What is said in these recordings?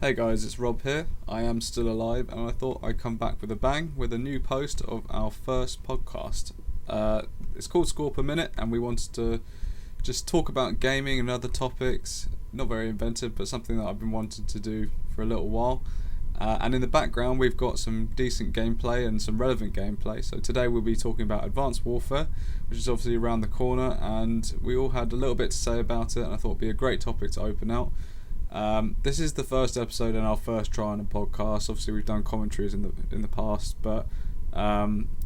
Hey guys, it's Rob here. I am still alive and I thought I'd come back with a bang with a new post of our first podcast. It's called Score Per Minute and we wanted to just talk about gaming and other topics. Not very inventive, but something that I've been wanting to do for a little while. And in the background we've got some decent gameplay and some relevant gameplay. So today we'll be talking about Advanced Warfare, which is obviously around the corner, and we all had a little bit to say about it and I thought it'd be a great topic to open out. This is the first episode and our first try on a podcast. Obviously we've done commentaries in the past, but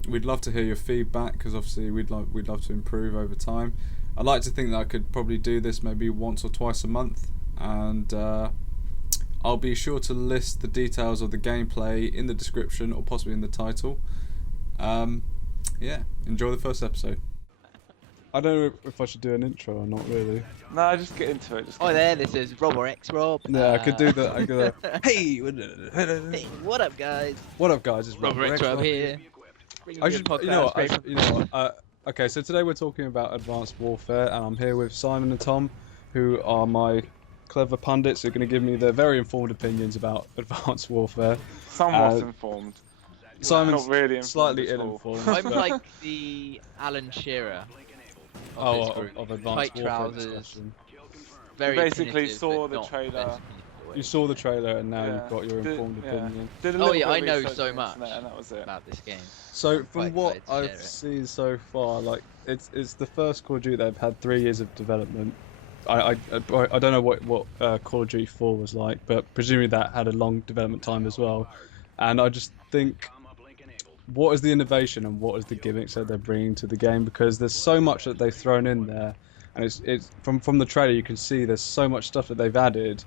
we'd love to hear your feedback because obviously we'd love to improve over time. I'd like to think that I could probably do this maybe once or twice a month, and I'll be sure to list the details of the gameplay in the description or possibly in the title. Enjoy the first episode. I don't know if I should do an intro or not really. No, just get into it. This is Rob or XRob. Yeah, I could do that. I could. Hey, Hey, what up, guys? What up, guys? It's Rob or XRob here. I should, you know what? Okay, so today we're talking about Advanced Warfare, and I'm here with Simon and Tom, who are my clever pundits who are going to give me their very informed opinions about Advanced Warfare. Somewhat informed. Simon's not really informed slightly at all. ill-informed. I'm but- like the Alan Shearer of this group. of Advanced Tight Warfare trousers. discussion. Very You basically definitive, saw but the not trailer. definitive. You saw the trailer, and now Yeah. you've got your informed opinion. Did a Oh little yeah, bit I of know research so on the much internet and that was it. about this game. So I'm from quite what excited to I've share it. seen so far, like it's the first Call of Duty they've had 3 years of development. I don't know what Call of Duty 4 was like, but presumably that had a long development time as well. And I just think, what is the innovation and what is the gimmicks that they're bringing to the game? Because there's so much that they've thrown in there, and it's from the trailer you can see there's so much stuff that they've added,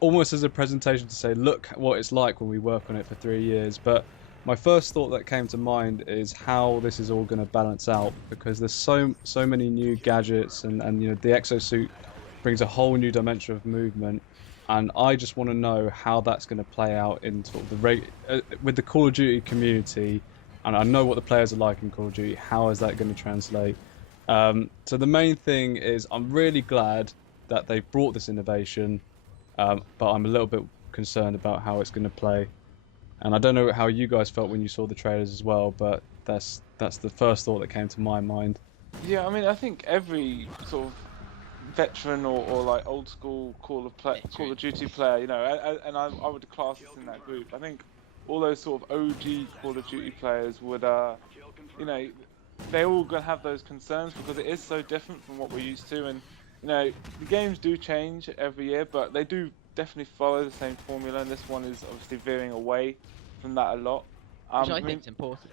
almost as a presentation to say, look what it's like when we work on it for 3 years. But my first thought that came to mind is how this is all going to balance out, because there's so many new gadgets, and you know, the exosuit brings a whole new dimension of movement, and I just want to know how that's going to play out in sort of with the Call of Duty community. And I know what the players are like in Call of Duty. How is that going to translate? So the main thing is I'm really glad that they've brought this innovation, but I'm a little bit concerned about how it's going to play. And I don't know how you guys felt when you saw the trailers as well, but that's the first thought that came to my mind. Yeah, I mean, I think every sort of veteran or like old school Call of Duty player, you know, and I would class this in that group. I think all those sort of OG Call of Duty players would, you know, they all gonna have those concerns because it is so different from what we're used to, and you know, the games do change every year, but they do definitely follow the same formula, and this one is obviously veering away from that a lot. Which I think is important.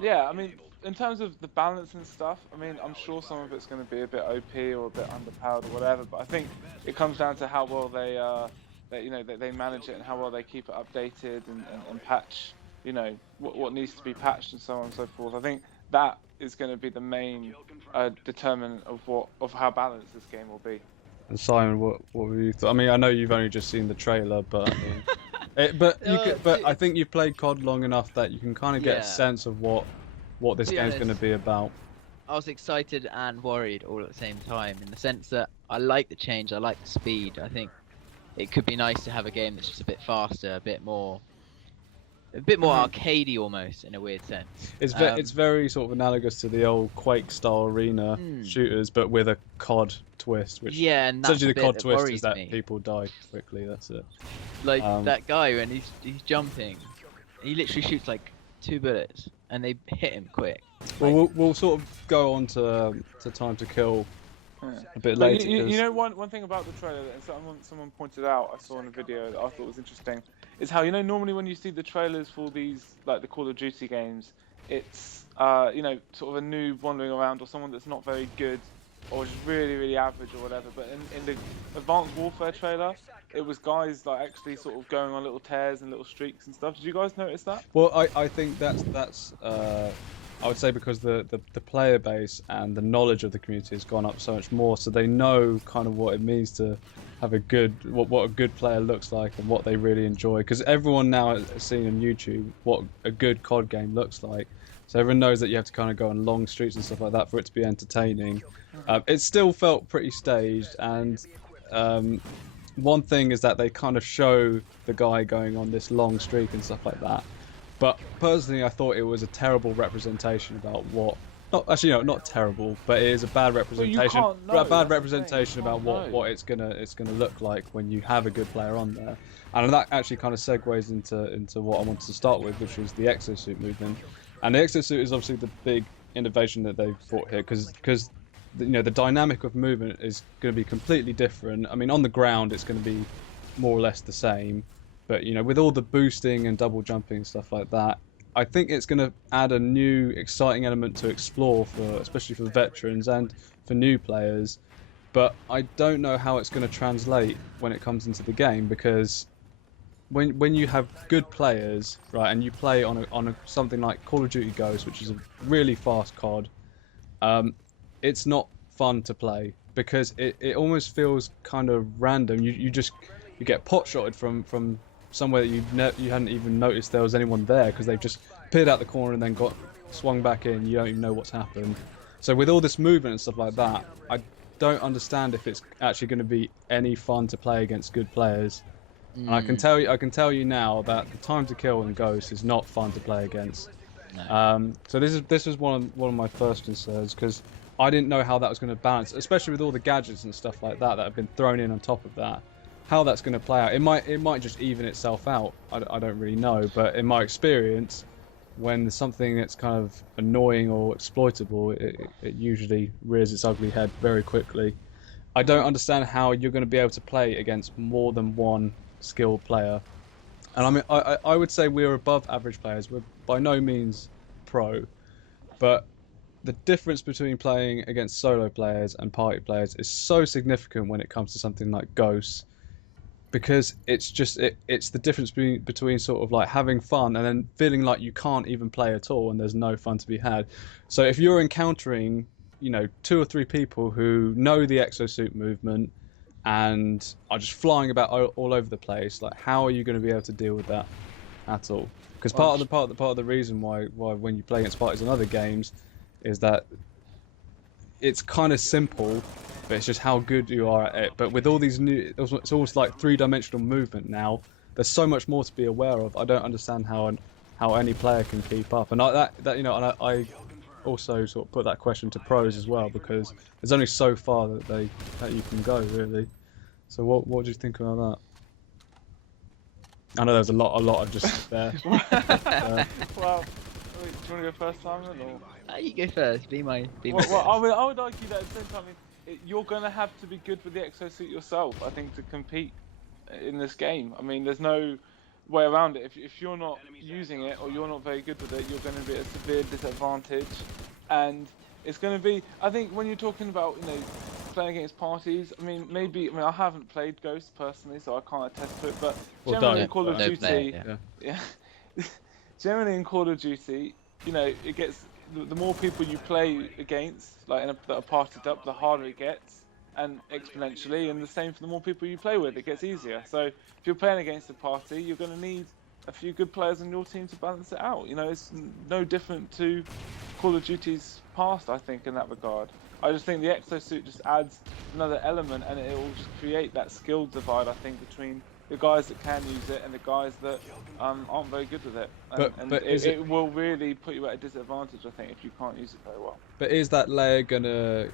Yeah, I mean, in terms of the balance and stuff, I mean, I'm sure some of it's going to be a bit OP or a bit underpowered or whatever, but I think it comes down to how well they manage it and how well they keep it updated and patch, you know, what needs to be patched and so on and so forth. I think that is going to be the main determinant of how balanced this game will be. And Simon, what were you I mean, I know you've only just seen the trailer, but I mean, but I think you've played COD long enough that you can kind of get a sense of what this game's going to be about. I was excited and worried all at the same time, in the sense that I like the change, I like the speed. I think it could be nice to have a game that's just a bit faster, a bit more arcadey almost, in a weird sense. It's very sort of analogous to the old Quake style arena shooters, but with a COD twist. Which and that's essentially the COD twist is that me. people die quickly. That's it. Like that guy when he's jumping, he literally shoots like 2 bullets and they hit him quick. Well, we'll sort of go on to Time to Kill a bit later. You know, one thing about the trailer that someone pointed out, I saw in a video that I thought was interesting, is how, you know, normally when you see the trailers for these, like the Call of Duty games, it's you know, sort of a noob wandering around or someone that's not very good or just really, really average or whatever. But in the Advanced Warfare trailer, it was guys like actually sort of going on little tears and little streaks and stuff. Did you guys notice that? Well, I think that's I would say because the player base and the knowledge of the community has gone up so much more, so they know kind of what it means to have a good what a good player looks like and what they really enjoy. Because everyone now has seen on YouTube what a good COD game looks like, so everyone knows that you have to kind of go on long streets and stuff like that for it to be entertaining. It still felt pretty staged, and one thing is that they kind of show the guy going on this long streak and stuff like that. But personally, I thought it was a terrible representation about what. Not actually, no, not terrible, but it is a bad representation. can't know, A bad that's the thing, representation you about can't know. what it's gonna look like when you have a good player on there, and that actually kind of segues into what I wanted to start with, which was the exosuit movement. And the exosuit is obviously the big innovation that they've brought here, because you know, the dynamic of movement is going to be completely different. I mean, on the ground it's going to be more or less the same, but you know, with all the boosting and double jumping and stuff like that, I think it's going to add a new exciting element to explore, especially for veterans and for new players. But I don't know how it's going to translate when it comes into the game, because when you have good players, right, and you play on a something like Call of Duty Ghosts, which is a really fast COD, it's not fun to play, because it almost feels kind of random. You get pot shotted from somewhere that you hadn't even noticed there was anyone there, because they've just appeared out the corner and then got swung back in. You don't even know what's happened. So with all this movement and stuff like that, I don't understand if it's actually going to be any fun to play against good players. And I can tell you now that the time to kill in Ghost is not fun to play against. No. So this is one of my first concerns, because I didn't know how that was going to balance, especially with all the gadgets and stuff like that have been thrown in on top of that. How that's going to play out, it might just even itself out. I don't really know, but in my experience, when there's something that's kind of annoying or exploitable, it usually rears its ugly head very quickly. I don't understand how you're going to be able to play against more than one skilled player. And I mean, I would say we're above average players. We're by no means pro, but the difference between playing against solo players and party players is so significant when it comes to something like Ghosts, because it's the difference between sort of like having fun and then feeling like you can't even play at all and there's no fun to be had. So if you're encountering, you know, 2 or 3 people who know the exosuit movement and are just flying about all over the place, like, how are you going to be able to deal with that at all? Because part of the reason why when you play against parties in other games is that it's kind of simple, but it's just how good you are at it. But with all these new, it's almost like 3-dimensional movement now. There's so much more to be aware of. I don't understand how any player can keep up. And I also sort of put that question to pros as well, because there's only so far that you can go, really. So what do you think about that? I know there's a lot of just there. Well, wait, do you want to go first, Simon? Or? You go first. Be my. Well, I would argue that at the same time, you're going to have to be good with the exosuit yourself, I think, to compete in this game. I mean, there's no way around it. If you're not using it, or you're not very good with it, you're going to be at a severe disadvantage. And it's going to be, I think, when you're talking about, you know, playing against parties, I mean, I haven't played Ghost personally, so I can't attest to it, but generally in Call of Duty, generally in Call of Duty, you know, it gets, the more people you play against, like that are partied up, the harder it gets, and exponentially, and the same for the more people you play with, it gets easier. So if you're playing against a party, you're going to need a few good players on your team to balance it out. You know, it's no different to Call of Duty's past, I think, in that regard. I just think the exosuit just adds another element, and it will just create that skill divide, I think, between the guys that can use it and the guys that aren't very good with it. And it will really put you at a disadvantage, I think, if you can't use it very well. But is that layer gonna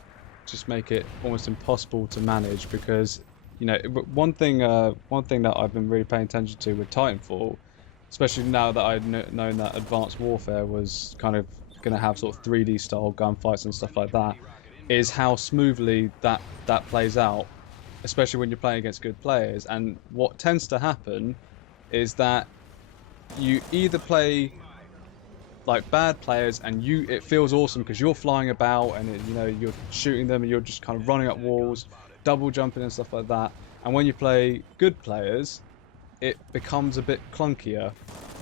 just make it almost impossible to manage? Because, you know, one thing that I've been really paying attention to with Titanfall, especially now that I'd known that Advanced Warfare was kind of going to have sort of 3D style gunfights and stuff like that, is how smoothly that plays out, especially when you're playing against good players. And what tends to happen is that you either play like bad players and it feels awesome because you're flying about and you know, you're shooting them and you're just kind of running up walls, double jumping and stuff like that. And when you play good players, it becomes a bit clunkier,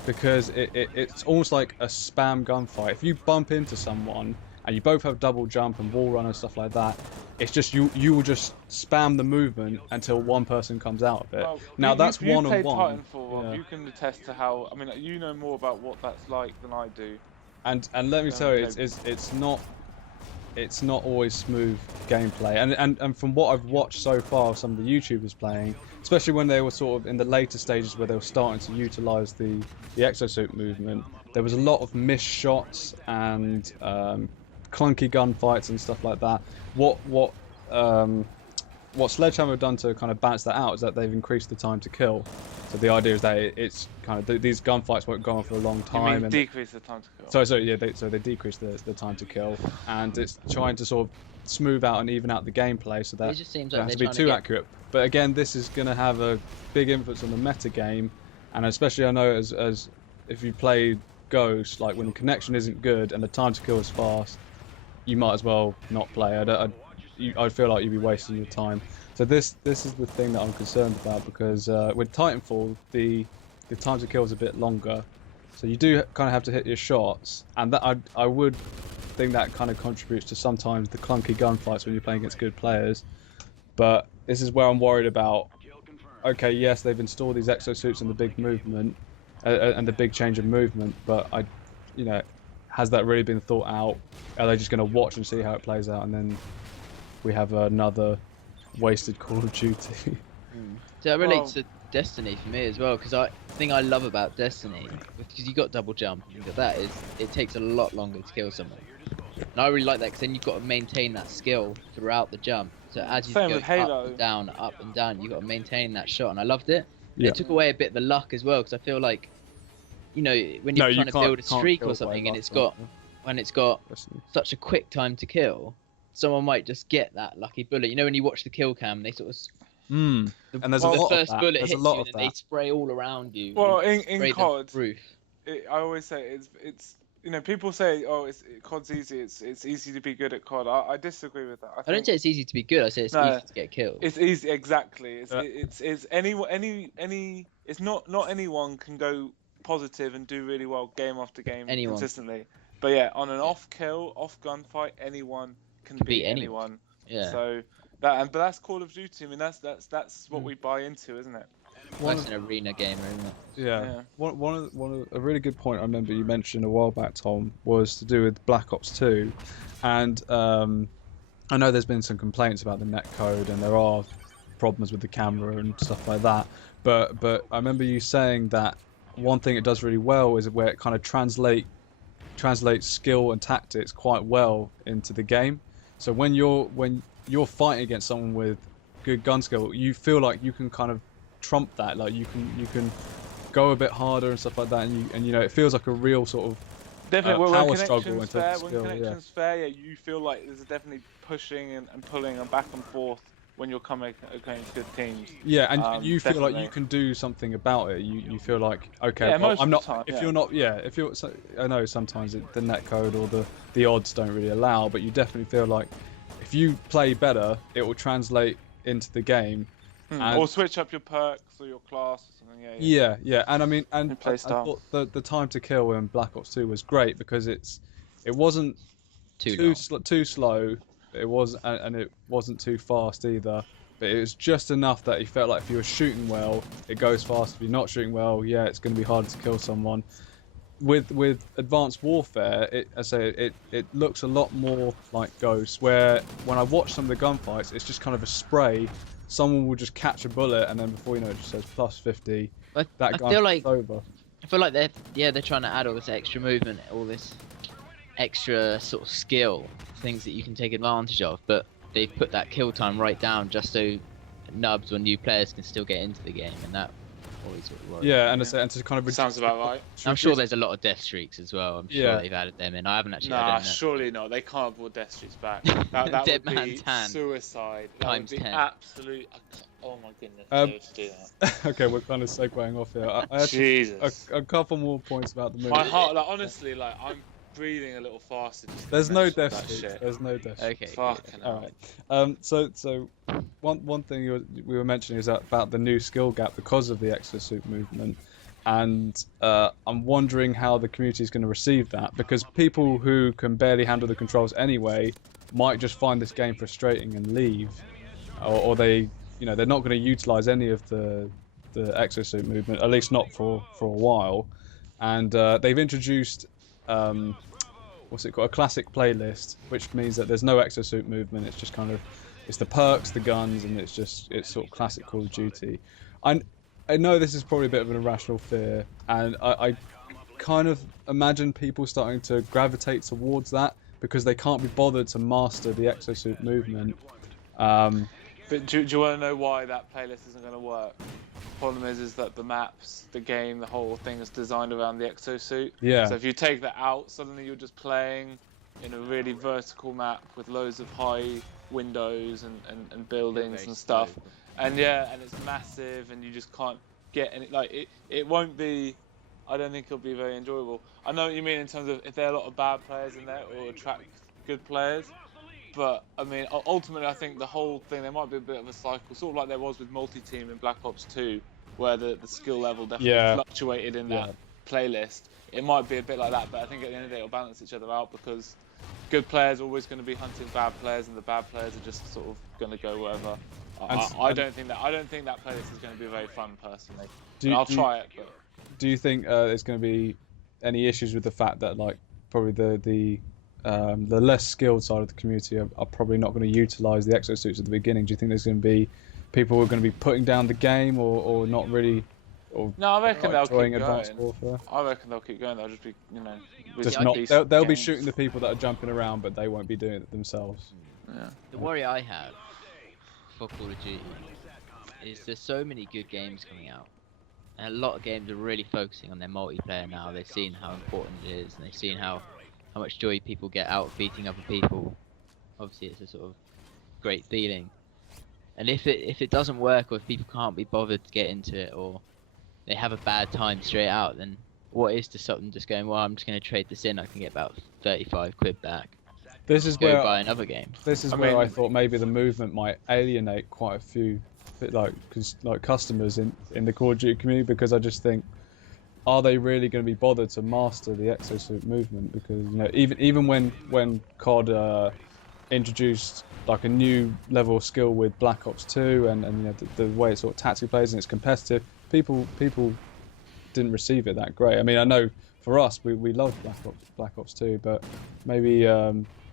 because it's almost like a spam gunfight. If you bump into someone and you both have double jump and wall run and stuff like that, it's just you will just spam the movement until one person comes out of it. Well, now that's one-on-one. You played Titanfall, you can attest to how, I mean, you know more about what that's like than I do. And let me tell you, it's not it's not always smooth gameplay. And from what I've watched so far of some of the YouTubers playing, especially when they were sort of in the later stages where they were starting to utilize the exosuit movement, there was a lot of missed shots and clunky gunfights and stuff like that. What Sledgehammer have done to kind of balance that out is that they've increased the time to kill. So the idea is that it's kind of these gunfights won't go on for a long time. You mean decrease the time to kill? They decrease the time to kill, and it's trying to sort of smooth out and even out the gameplay so that It just seems it like has to they're be trying too to accurate. But again, this is going to have a big influence on the meta game, and especially I know as if you play Ghost, like when the connection isn't good and the time to kill is fast, you might as well not play. I'd feel like you'd be wasting your time. So this is the thing that I'm concerned about, because with Titanfall the time to kill is a bit longer, so you do kind of have to hit your shots, and that I would think that kind of contributes to sometimes the clunky gunfights when you're playing against good players. But this is where I'm worried about. Okay, yes, they've installed these exosuits and the big movement and the big change of movement, but has that really been thought out? Are they just going to watch and see how it plays out, and then we have another wasted Call of Duty? So that relates to Destiny for me as well, because the thing I love about Destiny, because you got double jump, that is, it takes a lot longer to kill someone. And I really like that, because then you've got to maintain that skill throughout the jump. So as you go up and down, you've got to maintain that shot, and I loved it. Yeah. It took away a bit of the luck as well, because I feel like, when you're trying to build a streak or something, and it's got such a quick time to kill, someone might just get that lucky bullet. When you watch the kill cam, they sort of and there's the first bullet hits you, and they spray all around you. Well, in COD, roof. I always say it's people say, COD's easy. It's easy to be good at COD. I disagree with that. I don't say it's easy to be good. I say it's easy to get killed. It's easy, exactly. It's it's not anyone can go positive and do really well game after game consistently. But yeah, on an off gunfight, anyone can beat anyone. Yeah. So but that's Call of Duty. I mean, that's what we buy into, isn't it? That's an arena gamer, isn't it? Yeah. One of a really good point I remember you mentioned a while back, Tom, was to do with Black Ops 2, and I know there's been some complaints about the netcode and there are problems with the camera and stuff like that. But I remember you saying that one thing it does really well is where it kind of translates skill and tactics quite well into the game. So when you're fighting against someone with good gun skill, you feel like you can kind of trump that. Like you can go a bit harder and stuff like that, and it feels like a real sort of power struggle in terms of skill. When connection's fair, you feel like there's definitely pushing and pulling and back and forth when you're coming against good teams. Yeah, and you feel like you can do something about it. You feel like, okay, yeah, well, I'm not. Time, if you're not, if you're, I know sometimes the netcode or the odds don't really allow, but you definitely feel like if you play better, it will translate into the game. Or switch up your perks or your class or something. Yeah. And I mean, I thought the time to kill in Black Ops 2 was great because it wasn't too slow. It was, and it wasn't too fast either. But it was just enough that you felt like if you were shooting well, it goes fast. If you're not shooting well, it's going to be harder to kill someone. With Advanced Warfare, it looks a lot more like Ghost, where when I watch some of the gunfights, it's just kind of a spray. Someone will just catch a bullet, and then before you know it, just says plus 50. I feel like they're trying to add all this extra movement, all this extra sort of skill, things that you can take advantage of, but they put that kill time right down just so nubs or new players can still get into the game, and that always works. Yeah, and to kind of sounds about right. I'm sure there's a lot of death streaks as well. I'm sure they've added them in. I haven't actually. Nah, surely not. They can't avoid death streaks back. That Dead would be man's suicide. That times would be 10. absolute. Oh my goodness. To do that. Okay, we're kind of segueing off here. Jesus. A couple more points about the movie. My heart, honestly, I'm breathing a little faster. There's no death streaks. There's no death streaks. Okay. Fucking hell. All right. So one thing we were mentioning is about the new skill gap because of the exosuit movement, and I'm wondering how the community is going to receive that, because people who can barely handle the controls anyway might just find this game frustrating and leave, or they they're not going to utilize any of the exosuit movement, at least not for a while. And they've introduced what's it called, a classic playlist, which means that there's no exosuit movement. It's just kind of, it's the perks, the guns, and it's sort of classic Call of Duty. I know this is probably a bit of an irrational fear, and I kind of imagine people starting to gravitate towards that because they can't be bothered to master the exosuit movement. But do you want to know why that playlist isn't going to work? The problem is that the maps, the game, the whole thing is designed around the exosuit. Yeah. So if you take that out, suddenly you're just playing in a really vertical map with loads of high windows and buildings and stuff. And and it's massive, and you just can't get any. Like it won't be. I don't think it'll be very enjoyable. I know what you mean in terms of if there are a lot of bad players in there, it will attract good players. But I mean, ultimately, I think the whole thing, there might be a bit of a cycle, sort of like there was with multi-team in Black Ops 2, where the skill level definitely fluctuated in that playlist. It might be a bit like that, but I think at the end of the day, it'll balance each other out because good players are always going to be hunting bad players, and the bad players are just sort of going to go wherever. I don't think that playlist is going to be very fun personally. I'll try it. But... Do you think there's going to be any issues with the fact that like probably the less skilled side of the community are probably not going to utilize the exosuits at the beginning? Do you think there's going to be people who are going to be putting down the game or not really? Or no, I reckon they'll keep going. Advanced Warfare? I reckon they'll keep going. They'll just be, just not. They'll be shooting the people that are jumping around, but they won't be doing it themselves. Yeah. The worry I have for Call of Duty is there's so many good games coming out. And a lot of games are really focusing on their multiplayer now. They've seen how important it is, and they've seen how much joy people get out of beating other people. Obviously, it's a sort of great feeling. And if it doesn't work, or if people can't be bothered to get into it, or they have a bad time straight out, then what is to stop them just going, well, I'm just going to trade this in, I can get about 35 quid back. This is where buy another game. This is where I thought maybe the movement might alienate quite a few customers in the Call of Duty community, because I just think, are they really going to be bothered to master the exosuit movement? Because even when COD introduced like a new level of skill with Black Ops 2 and the way it sort of tactically plays and it's competitive, people didn't receive it that great. I mean, I know for us we loved Black Ops 2, but maybe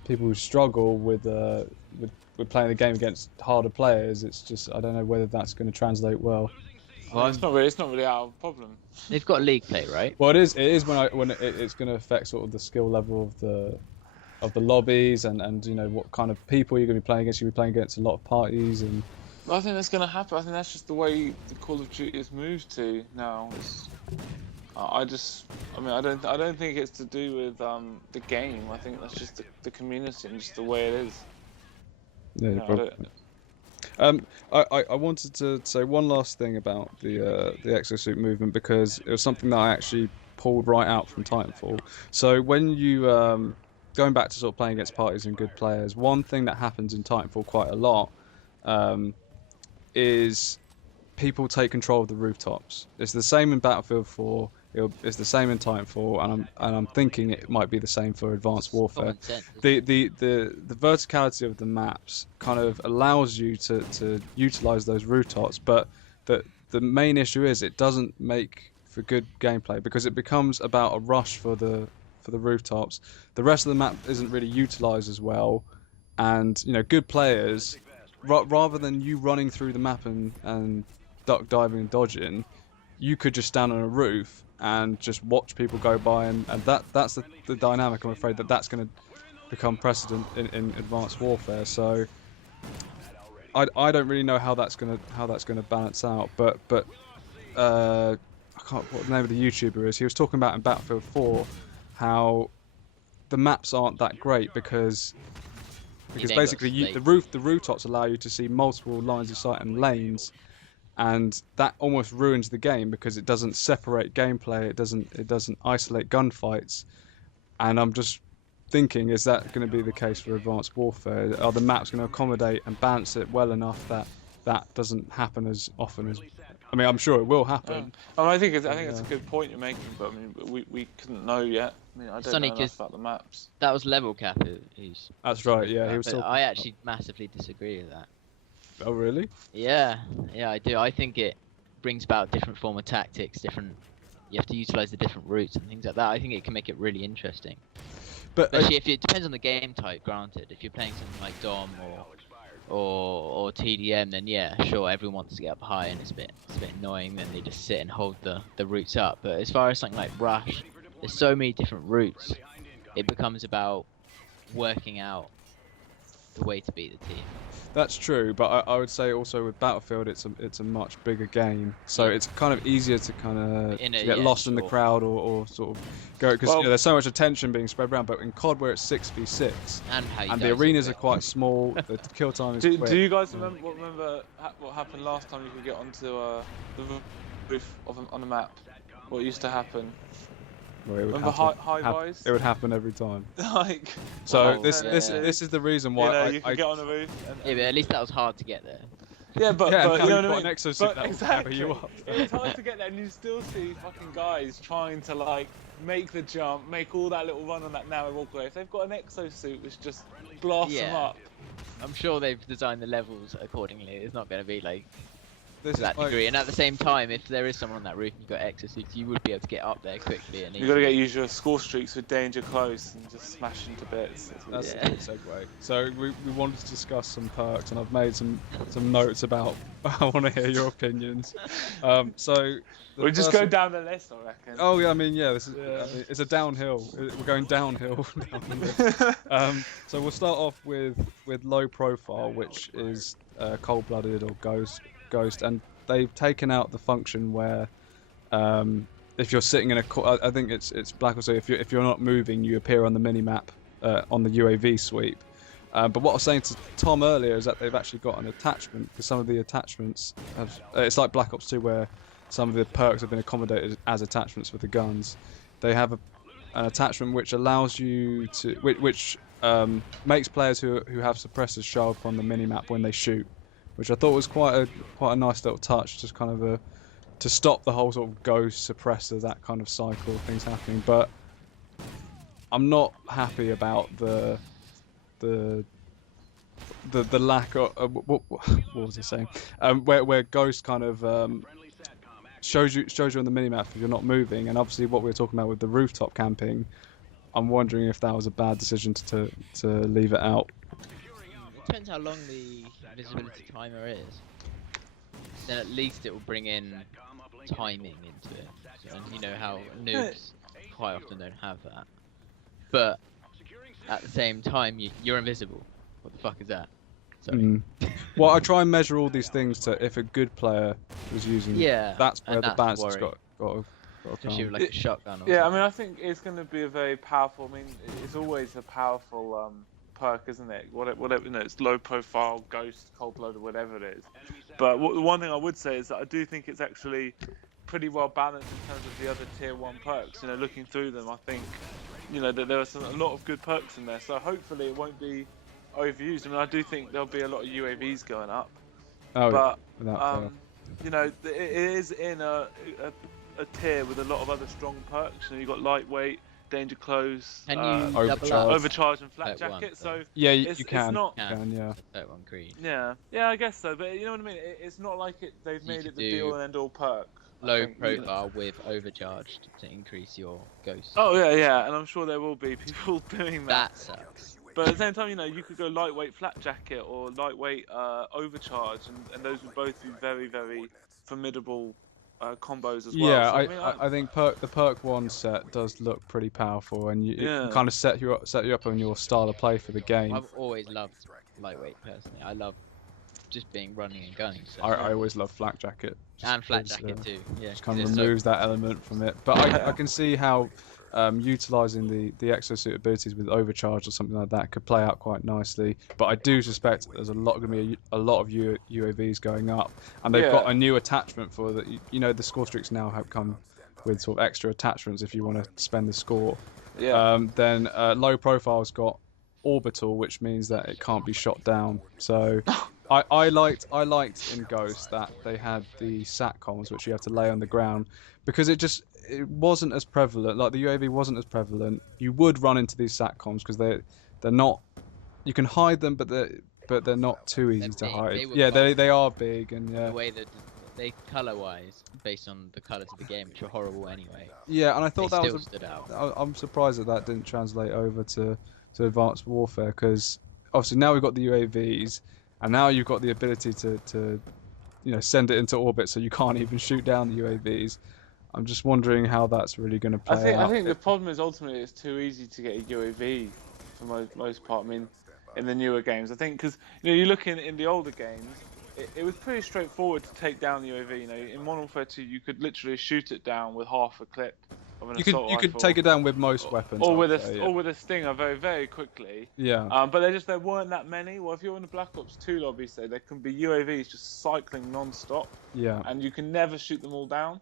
people who struggle with playing the game against harder players, it's just, I don't know whether that's going to translate well. Well, it's not really our problem. They've got league play, right? Well, it is when it's going to affect sort of the skill level of the lobbies and what kind of people you're going to be playing against. You'll be playing against a lot of parties and. Well, I think that's going to happen. I think that's just the way the Call of Duty has moved to now. I don't think it's to do with the game. I think that's just the community and just the way it is. Yeah, I wanted to say one last thing about the exosuit movement, because it was something that I actually pulled right out from Titanfall. So when you going back to sort of playing against parties and good players, one thing that happens in Titanfall quite a lot is people take control of the rooftops. It's the same in Battlefield 4. It's the same in Titanfall, and I'm thinking it might be the same for Advanced Warfare. The verticality of the maps kind of allows you to utilize those rooftops, but the main issue is it doesn't make for good gameplay, because it becomes about a rush for the rooftops. The rest of the map isn't really utilized as well, and good players, rather than you running through the map and duck diving and dodging, you could just stand on a roof and just watch people go by, and that's the dynamic. I'm afraid that's going to become precedent in Advanced Warfare. So I don't really know how that's going to balance out. But I can't what the name of the YouTuber is. He was talking about in Battlefield 4 how the maps aren't that great because basically the rooftops allow you to see multiple lines of sight and lanes. And that almost ruins the game because it doesn't separate gameplay. It doesn't isolate gunfights. And I'm just thinking, is that going to be the case for Advanced Warfare? Are the maps going to accommodate and balance it well enough that doesn't happen as often as? I mean, I'm sure it will happen. I think it's a good point you're making, but I mean, we couldn't know yet. I mean, I don't know enough about the maps. That was Level Cap. That's right. Yeah, he was talking. I actually massively disagree with that. Oh really? Yeah, I do. I think it brings about a different form of tactics, you have to utilize the different routes and things like that. I think it can make it really interesting. But Especially if it depends on the game type. Granted, if you're playing something like Dom or TDM, then yeah, sure, everyone wants to get up high, and it's a bit annoying. Then they just sit and hold the roots up. But as far as something like Rush, there's so many different routes. It becomes about working out the way to beat the team. that's true, but I would say also with Battlefield, it's a much bigger game, so Yeah. it's kind of easier to kind of get yeah, lost in the sure. crowd or sort of go because Well- there's so much attention being spread around. But in COD, where it's 6v6, And how you and the dice arenas it. are quite small, the kill time is Do quick. you guys remember what happened last time you could get onto the roof on a map? What used to happen? Well, it would Remember high rise? It would happen every time. Like. So Oh, this yeah. is the reason You why know, you can get on the roof. Yeah, but at least that was hard to get there. Yeah, but yeah, but now you know you've what I got mean. an exosuit But that will exactly, cover you up. it's hard to get there, and you still see fucking guys trying to like make the jump, make all that little run on that narrow walkway. If they've got an exosuit which just blasts them Yeah. up, I'm sure they've designed the levels accordingly. It's not going to be like This to is that like- degree. And at the same time, if there is someone on that roof and you've got exosuits, you would be able to get up there quickly. And you got to get use your score streaks with danger close and just smash into bits. That's Yeah. a good segue. So we wanted to discuss some perks, and I've made some notes about. I want to hear your opinions. So the We'll just first- go down the list, I reckon. Oh yeah, I mean this is Yeah. I mean, it's a downhill. We're going downhill. So we'll start off with low profile, which is cold-blooded or ghost, and they've taken out the function where if you're sitting in I think it's black or so. If you're not moving, you appear on the mini map on the UAV sweep. But what I was saying to Tom earlier is that they've actually got an attachment, because some of the attachments have. It's like Black Ops 2 where some of the perks have been accommodated as attachments with the guns. They have an attachment which allows you to, which makes players who have suppressors show up on the mini map when they shoot, which I thought was quite a nice little touch, just kind of to stop the whole sort of ghost suppressor, that kind of cycle of things happening. But I'm not happy about the lack of what was I saying? Where Ghost kind of shows you on the minimap if you're not moving, and obviously what we were talking about with the rooftop camping, I'm wondering if that was a bad decision to leave it out. It depends how long the visibility timer is. Then at least it will bring in timing into it. And you know how noobs quite often don't have that. But at the same time, you're invisible. What the fuck is that? Sorry. Well, I try and measure all these things to if a good player was using. Yeah, That's where and the that's balance the has worry. got to Especially come. with like a shotgun. Or Yeah, I something. mean, I think it's going to be a very powerful. I mean, it's always a powerful perk, isn't it? Whatever, you know, it's low profile, ghost, cold blooded, whatever it is. But the one thing I would say is that I do think it's actually pretty well balanced in terms of the other tier 1 perks. You know, looking through them, I think, you know, that there are a lot of good perks in there. So hopefully it won't be overused. I mean, I do think there'll be a lot of UAVs going up. Oh, But without fail. you know, it is in a tier with a lot of other strong perks. You know, you've got lightweight, danger close, Can you overcharge. double up? overcharge, and flat Perk one, jacket. so- So Yeah, it's you can. not. You can, yeah. That one green. Yeah, I guess so. But you know what I mean? It's not like they've You made could it the do be-all and end-all perk. I Low think, you know. profile with overcharged to increase your ghost. Oh yeah, and I'm sure there will be people doing that. That sucks. But at the same time, you know, you could go lightweight flat jacket or lightweight overcharge, and those would both be very, very formidable combos as well. Yeah, So, mean, I think the perk 1 set does look pretty powerful, and it Yeah. can kind of set you up on your style of play for the game. I've always loved lightweight personally. I love just being running and gunning. So. I always love flak jacket. And flat because, jacket too. Yeah. Just kind of 'cause it's removes that element from it. But I can see how utilizing the exosuit abilities with overcharge or something like that could play out quite nicely. But I do suspect there's going to be a lot of UAVs going up, and they've got Yeah. a new attachment for that. You know, the score streaks now have come with sort of extra attachments if you want to spend the score. yeah. Then low profile's got orbital, which means that it can't be shot down. So I liked in Ghost that they had the satcoms, which you have to lay on the ground, because it wasn't as prevalent. Like the UAV wasn't as prevalent. You would run into these satcoms because they're not. You can hide them, but they're not too easy to big. hide. They were Yeah, bulky. they are big, and the way that they color-wise, based on the colors of the game, which are horrible anyway, Yeah, and I they thought that still was stood out. I'm surprised that that didn't translate over to Advanced Warfare, because obviously now we've got the UAVs, and now you've got the ability to send it into orbit so you can't even shoot down the UAVs. I'm just wondering how that's really going to play I out. think the problem is ultimately it's too easy to get a UAV for most part. I mean, in the newer games, I think because you look in the older games, it was pretty straightforward to take down the UAV. You know, in Modern Warfare 2, you could literally shoot it down with half a clip of an assault You could rifle, take it down with most weapons, or I with would say, or with a stinger very quickly. yeah. But there weren't that many. Well, if you're in the Black Ops 2 lobby, say there can be UAVs just cycling non-stop, Yeah. and you can never shoot them all down.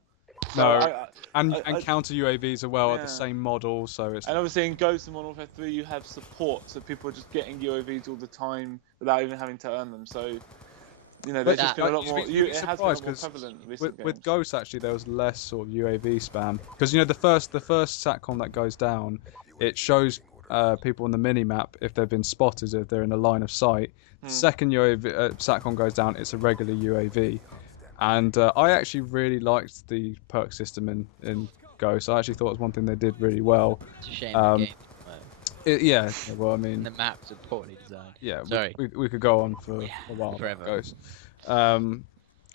So No, and I counter UAVs as well are the yeah. same model, so it's And obviously in Ghost and Modern Warfare 3 you have support, so people are just getting UAVs all the time without even having to earn them. So, there's just been a lot more. It has been a lot more prevalent in recent with games. Ghost actually there was less sort of UAV spam, because the first SATCOM that goes down, it shows people on the mini map if they've been spotted, if they're in a line of sight. The second UAV SATCOM goes down, it's a regular UAV. And I actually really liked the perk system in Ghost. I actually thought it was one thing they did really well. It's a shame the game. Yeah, well, I And mean, the maps are poorly designed. yeah, Sorry. we could go on for a while. Forever. Ghost. And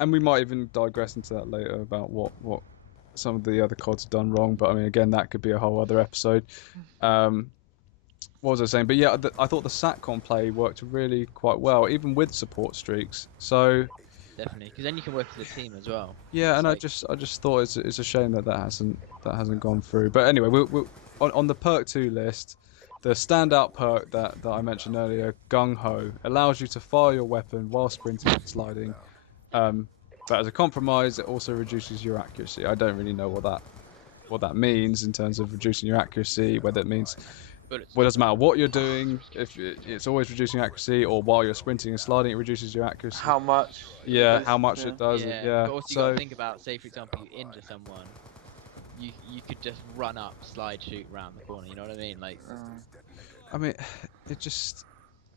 we might even digress into that later about what some of the other CODs have done wrong. But I mean, again, that could be a whole other episode. What was I saying? But yeah, I thought the SATCOM play worked really quite well, even with support streaks. So Definitely, because then you can work as a team as well. yeah, and It's I just thought it's a shame that hasn't gone through. But anyway, on the perk 2 list, the standout perk that I mentioned earlier, Gung Ho, allows you to fire your weapon while sprinting and sliding. But as a compromise, it also reduces your accuracy. I don't really know what that means in terms of reducing your accuracy. Whether it means well, it doesn't matter what you're doing, if it's always reducing accuracy, or while you're sprinting and sliding, it reduces your accuracy. How much? Yeah, how much it does. yeah. Yeah. But also you got to think about, say for example, you injure someone, you could just run up, slide, shoot round the corner. You know what I mean? Like, I mean, it just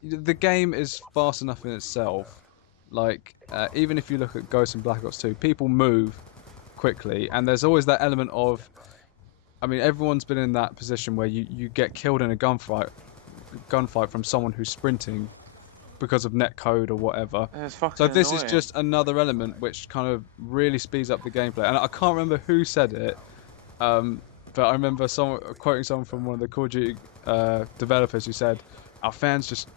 the game is fast enough in itself. Like even if you look at Ghost and Black Ops 2, people move quickly, and there's always that element of. I mean, everyone's been in that position where you get killed in a gunfight from someone who's sprinting because of netcode or whatever. So this is just another element which kind of really speeds up the gameplay. And I can't remember who said it, but I remember quoting someone from one of the Call of Duty developers who said, "Our fans just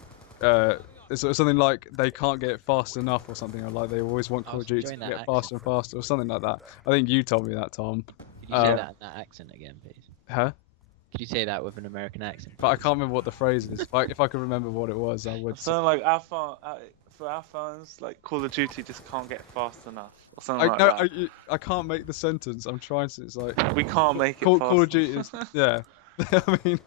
it's something like they can't get it fast enough, or something, or like they always want Call of Duty to get faster and faster, or something like that." I think you told me that, Tom. could you say that in that accent again, please? Huh? Could you say that with an American accent? But I can't remember what the phrase is. If I could remember what it was, I would. Something like for our phones, like Call of Duty just can't get fast enough, or something like No, that. I can't make the sentence. I'm trying to. It's like We can't make it Call fast of Duty is, yeah. I mean,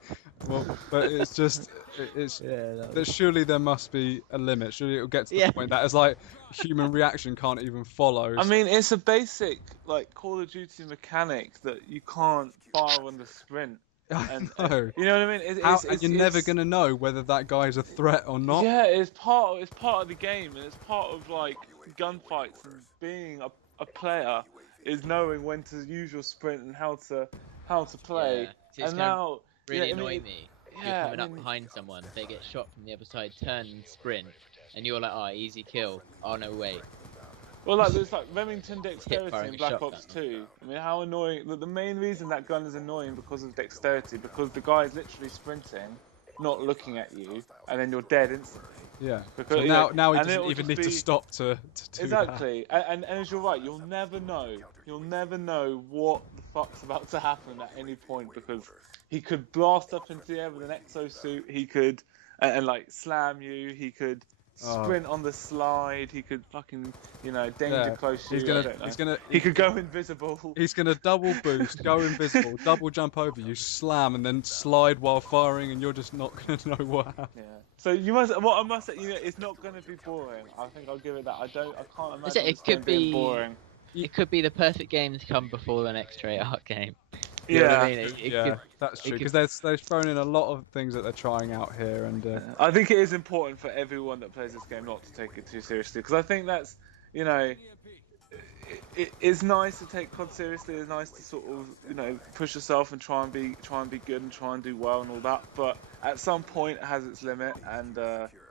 well, but it's just it's that surely there must be a limit. Surely it'll get to the point that it's like human reaction can't even follow. I mean, it's a basic like Call of Duty mechanic that you can't fire on the sprint. And, you know what I mean? And you're never gonna know whether that guy is a threat or not. Yeah, it's part of the game, and it's part of like gunfights, and being a player is knowing when to use your sprint and how to play. Yeah. And now really annoy me. You're coming up behind someone, they get shot from the other side, turn and sprint, and you're like, oh, easy kill. Oh no, wait. Well, like there's like Remington dexterity in Black Ops 2. I mean, how annoying! The main reason that gun is annoying because of dexterity, because the guy is literally sprinting, not looking at you, and then you're dead instantly. Yeah. Because, so now he doesn't even need to stop to do exactly. And as you're right, you'll never know. You'll never know what the fuck's about to happen at any point, because he could blast up into the air with an exosuit. He could and like slam you. He could sprint on the slide. He could fucking danger close you. He could go invisible. He's gonna double boost, go invisible, double jump over you, slam, and then slide while firing, and you're just not gonna know what happened. Yeah. So what I must say, it's not gonna be boring. I think I'll give it that. I can't imagine it could be boring. It could be the perfect game to come before the next Treyarch game. You know what I mean? That's true, because they've thrown in a lot of things that they're trying out here, and I think it is important for everyone that plays this game not to take it too seriously, because I think that's it's nice to take COD seriously. It's nice to sort of, you know, push yourself and try and be good and try and do well and all that. But at some point, it has its limit. And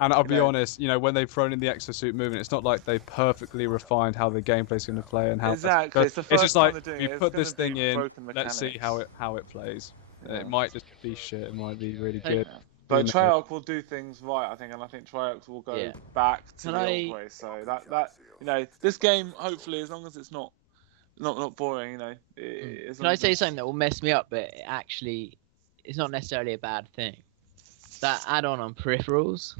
I'll be honest, you know, when they've thrown in the exosuit movement, it's not like they perfectly refined how the gameplay's going to play and how. Exactly, it's the it's first just time like they're doing you it. put It's this gonna thing be in. broken Let's see mechanics. how it plays. Yeah. It might just be shit. It might be really good. Yeah. But Treyarch will do things right, I think, and I think Treyarch will go back to the old way. So that you know, this game, hopefully, as long as it's not boring, you know. Can I say something that will mess me up, but it actually, it's not necessarily a bad thing? That add-on on peripherals,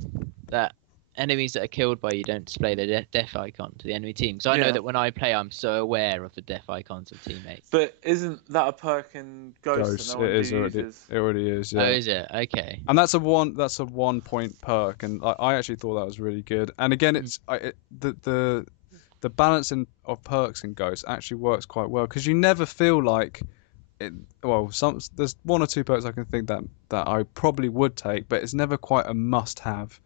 that enemies that are killed by you don't display the death icon to the enemy team. So I know that when I play, I'm so aware of the death icons of teammates. But isn't that a perk in Ghost that no one uses? It already is. Yeah. Oh, is it? Okay. And that's a 1 point perk, and I actually thought that was really good. And again, the balancing of perks in Ghost actually works quite well because you never feel like it. Well, there's 1 or 2 perks I can think that I probably would take, but it's never quite a must-have.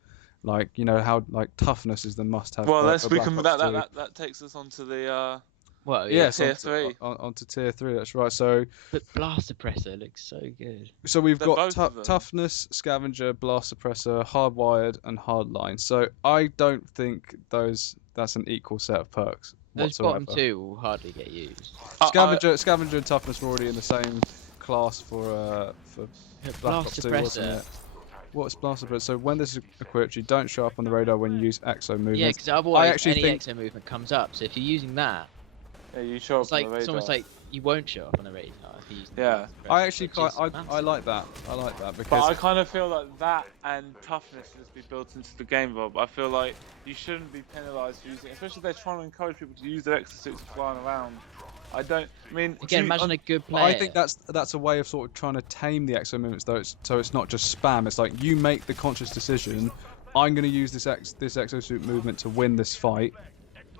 Like, you know how like toughness is the must-have. Well, that takes us onto the Well, yes, tier 3. Onto tier 3. That's right. So, but Blast Suppressor looks so good. So we've got toughness, scavenger, blast suppressor, hardwired, and hardline. So I don't think that's an equal set of perks. Those whatsoever. bottom 2 will hardly get used. Scavenger and toughness were already in the same class for Black Ops 2, wasn't it? What's blast suppressor? So when this is equipped, you don't show up on the radar when you use exo movement. Yeah, because otherwise any exo movement comes up. So if you're using that, you show up on the radar. It's almost like you won't show up on the radar if you use I actually I like that. I like that because. But I kind of feel like that and toughness should just be built into the game, Bob. I feel like you shouldn't be penalised for using, especially if they're trying to encourage people to use their exosuits flying around. I mean, again, imagine a good player. I think that's a way of sort of trying to tame the exo movements, though. So it's not just spam. It's like you make the conscious decision. I'm going to use this exosuit movement to win this fight,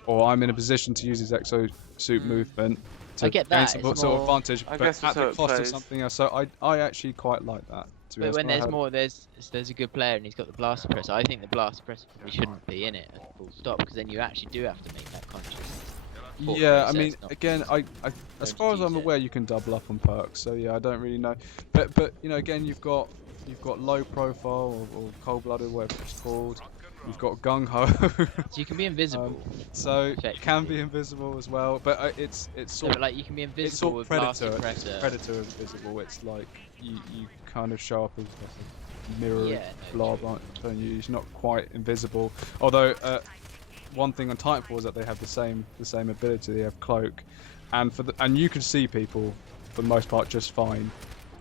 or I'm in a position to use this exosuit movement to gain some sort of advantage, but at the cost of something else. So I actually quite like that. But when there's a good player and he's got the blast suppressor, I think the blast suppressor probably shouldn't be in it at full stop, because then you actually do have to make that conscious. Yeah, I mean, again, I as far as I'm aware, you can double up on perks. So yeah, I don't really know, but you know, again, you've got low profile or cold-blooded, whatever it's called. You've got gung ho. So you can be invisible. So you can be invisible as well, but it's sort of like you can be invisible with predator. It's predator invisible. It's like you kind of show up as like a mirror blob, don't you? It's not quite invisible. Although one thing on Titanfall is that they have the same ability. They have cloak, and you can see people for the most part just fine.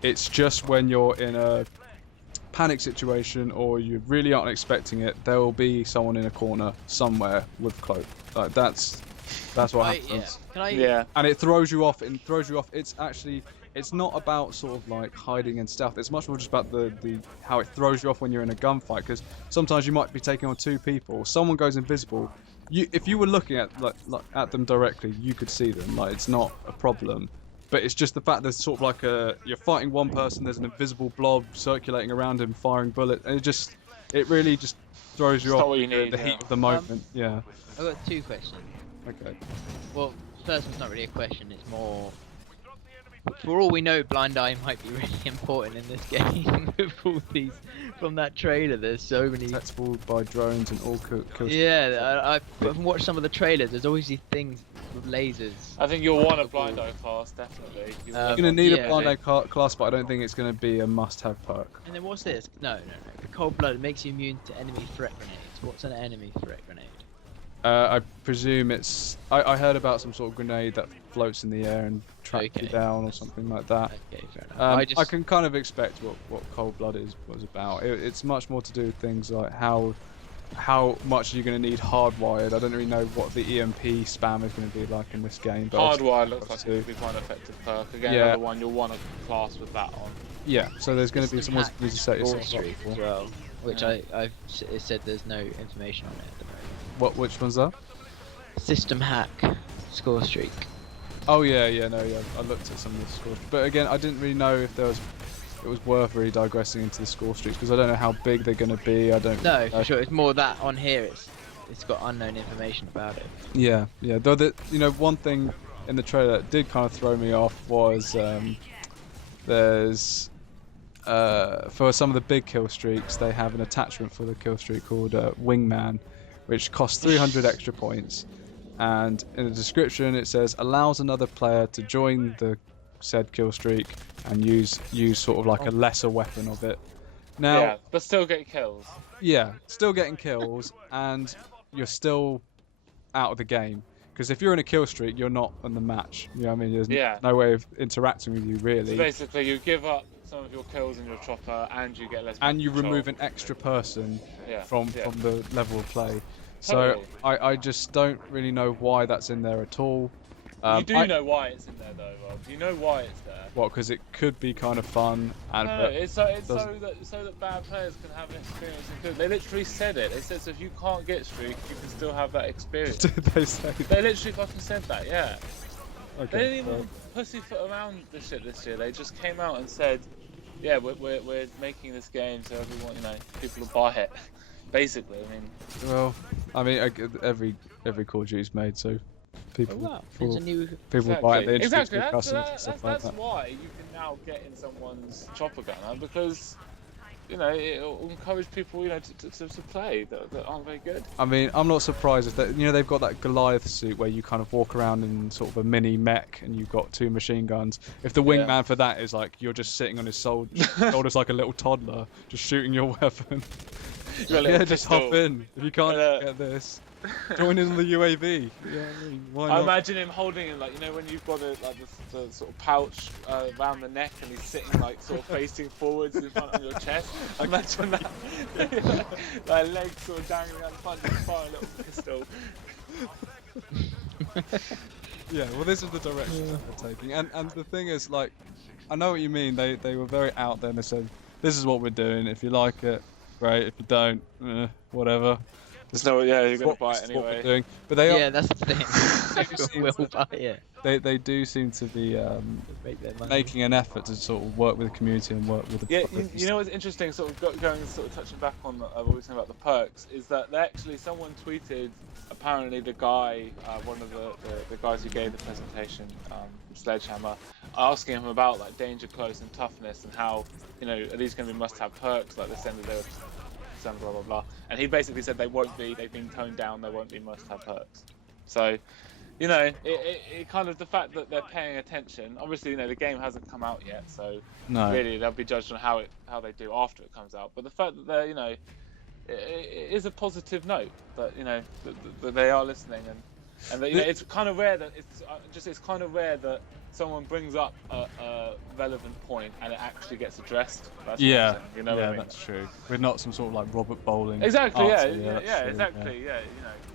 It's just when you're in a panic situation or you really aren't expecting it, there will be someone in a corner somewhere with cloak. Like that's what happens. And it throws you off. It's not about sort of like hiding and stealth. It's much more just about the how it throws you off when you're in a gunfight, because sometimes you might be taking on 2 people. Someone goes invisible. If you were looking at at them directly, you could see them. Like, it's not a problem. But it's just the fact there's sort of like you're fighting one person, there's an invisible blob circulating around him, firing bullets, and it really just throws you off the heat of the moment. Yeah. I've got 2 questions. Okay. Well, first one's not really a question, it's more... For all we know, Blind Eye might be really important in this game. With all these, from that trailer, there's so many... Detectable by drones and all kills. Yeah, I've watched some of the trailers, there's always these things with lasers. I think you'll want a Blind Eye class, definitely. You're going to need a Blind Eye class, but I don't think it's going to be a must-have perk. And then what's this? No. The cold blood makes you immune to enemy threat grenades. What's an enemy threat grenade? I presume it's... I heard about some sort of grenade that floats in the air and tracks you down or something like that. Okay, fair enough. I can kind of expect what Cold Blood was about. It's much more to do with things like how much you're going to need hardwired. I don't really know what the EMP spam is going to be like in this game. But hardwired looks like it could be quite an effective perk. Again, another one you'll want a class with that on. Yeah, so there's going to be some ways to set yourself up for. As well, which it said there's no information on it at the moment. Which one's that? System hack score streak. Oh yeah. I looked at some of the scores, but again, I didn't really know if it was worth really digressing into the score streaks, because I don't know how big they're going to be. I don't. No, for sure. It's more that on here. it's got unknown information about it. Yeah, yeah. Though one thing in the trailer that did kind of throw me off was there's for some of the big kill streaks, they have an attachment for the kill streak called Wingman, which costs 300 extra points. And in the description it says allows another player to join the said kill streak and use sort of like a lesser weapon of it. Now, Yeah, but still get kills. yeah, still getting kills, and you're still out of the game. Because if you're in a kill streak, you're not in the match. You know what I mean? There's no way of interacting with you, really. So basically, you give up some of your kills in your chopper, and you get less. And you control. remove an extra person from yeah. the level of play. Totally. So I just don't really know why that's in there at all. You do know why it's in there, though, Rob. You know why it's there. What? Because it could be kind of fun. And No, it's so that bad players can have an experience. They literally said it. They said, so if you can't get streak, you can still have that experience. Did they say that? They literally fucking said that, yeah. Okay, They didn't even pussyfoot around this shit this year. They just came out and said, yeah, we're making this game so everyone, people will buy it. Basically, I mean, every Call of Duty's made, so people exactly. buy it. They Exactly. That's why you can now get in someone's chopper gunner, because it'll encourage people to play that aren't very good. I mean, I'm not surprised if they've got that Goliath suit where you kind of walk around in sort of a mini mech and you've got 2 machine guns. If the wingman for that is like you're just sitting on his shoulders like a little toddler, just shooting your weapon. Just hop in. If you can't get this, join in the UAV. Yeah, I mean, why not? I imagine him holding it when you've got the sort of pouch around the neck and he's sitting sort of facing forwards in front of your chest. Imagine that, legs sort of dangling out the front, and fire a little pistol. Yeah, well, this is the direction they're taking, and the thing is, I know what you mean. They were very out there and they said, "This is what we're doing. If you like it, great. If you don't, whatever." You're gonna buy it anyway. What we're doing. But they are. That's the thing. We'll buy it. They do seem to be making an effort to sort of work with the community and work with the. Yeah, you know what's interesting, sort of going sort of touching back on what we were saying about the perks, is that someone tweeted, apparently the guy, one of the guys who gave the presentation, Sledgehammer, asking him about danger close and toughness and how are these going to be must-have perks like this end of the blah blah blah, and he basically said they won't be. They've been toned down. They won't be must-have perks. So, it kind of the fact that they're paying attention. Obviously, the game hasn't come out yet, so really they'll be judged on how they do after it comes out. But the fact that they're it is a positive note that that they are listening and that it's kind of rare that it's kind of rare that someone brings up a relevant point and it actually gets addressed. That's what I'm saying, what I mean? That's true. We're not some sort of Robert Bowling. Exactly. Answer. Exactly. Yeah.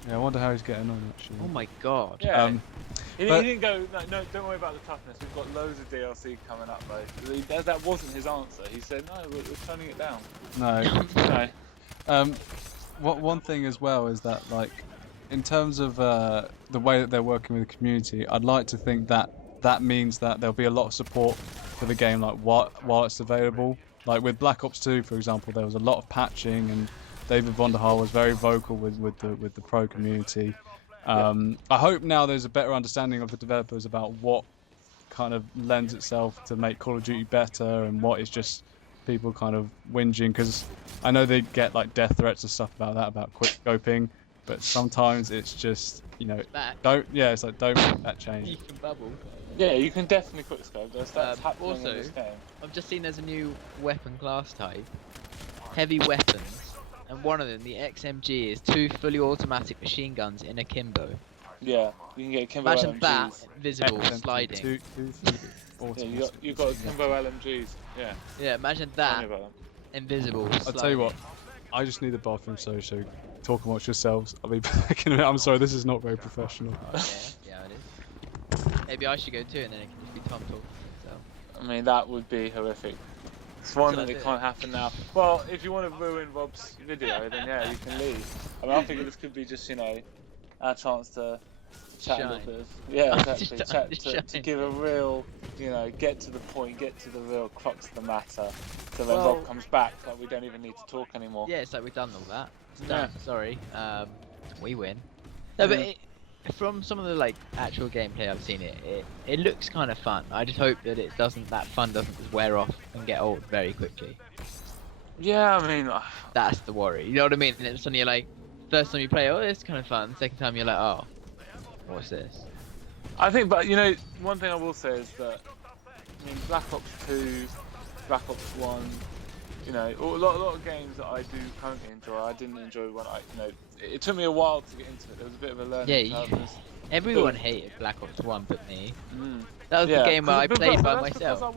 Yeah, I wonder how he's getting on actually. Oh my god. Yeah. He didn't go. No, don't worry about the toughness. We've got loads of DLC coming up, though. That wasn't his answer. He said, no, we're turning it down. No. One thing as well is that in terms of the way that they're working with the community, I'd like to think that means that there'll be a lot of support for the game while it's available. Like with Black Ops 2, for example, there was a lot of patching, and David Vonderhaar was very vocal with the pro community. I hope now there's a better understanding of the developers about what kind of lends itself to make Call of Duty better and what is just people kind of whinging, because I know they get death threats and stuff about quick scoping, but sometimes it's just don't make that change. You can bubble. Yeah, you can definitely quick scope. That's happening also, in this game. I've just seen there's a new weapon class type, heavy weapons, and one of them, the XMG, is 2 fully automatic machine guns in akimbo. Yeah, you can get akimbo Imagine LMGs. that invisible sliding. You got akimbo LMGs. Yeah. Yeah, imagine Tell that me about them. invisible. I'll tell you what, I just need a bathroom, so talk amongst yourselves. I'll be back in a minute. I'm sorry, this is not very professional. Yeah, it is. Maybe I should go too, and then it can just be Tom talking. So. I mean, that would be horrific. It's one that it can't happen now. Well, if you want to ruin Rob's video, then yeah, you can leave. I mean, I think this could be just our chance to chat a little bit. Yeah, exactly. To give a real, get to the point, get to the real crux of the matter. So when Rob comes back, we don't even need to talk anymore. Yeah, it's like we've done all that. It's done. Sorry. we win. No, but from some of the like actual gameplay I've seen, it looks kind of fun. I just hope that that fun doesn't just wear off and get old very quickly. Yeah, I mean, That's the worry. You know what I mean? And then suddenly you're like, first time you play, oh, it's kind of fun. Second time you're like, oh, what's this? I think, but you know, one thing I will say is that, I mean, Black Ops 2, Black Ops 1, you know, a lot of games that I do currently enjoy, I didn't enjoy when it took me a while to get into it. There was a bit of a learning curve. Everyone hated Black Ops 1 but me. That was the game where I played by myself. Because I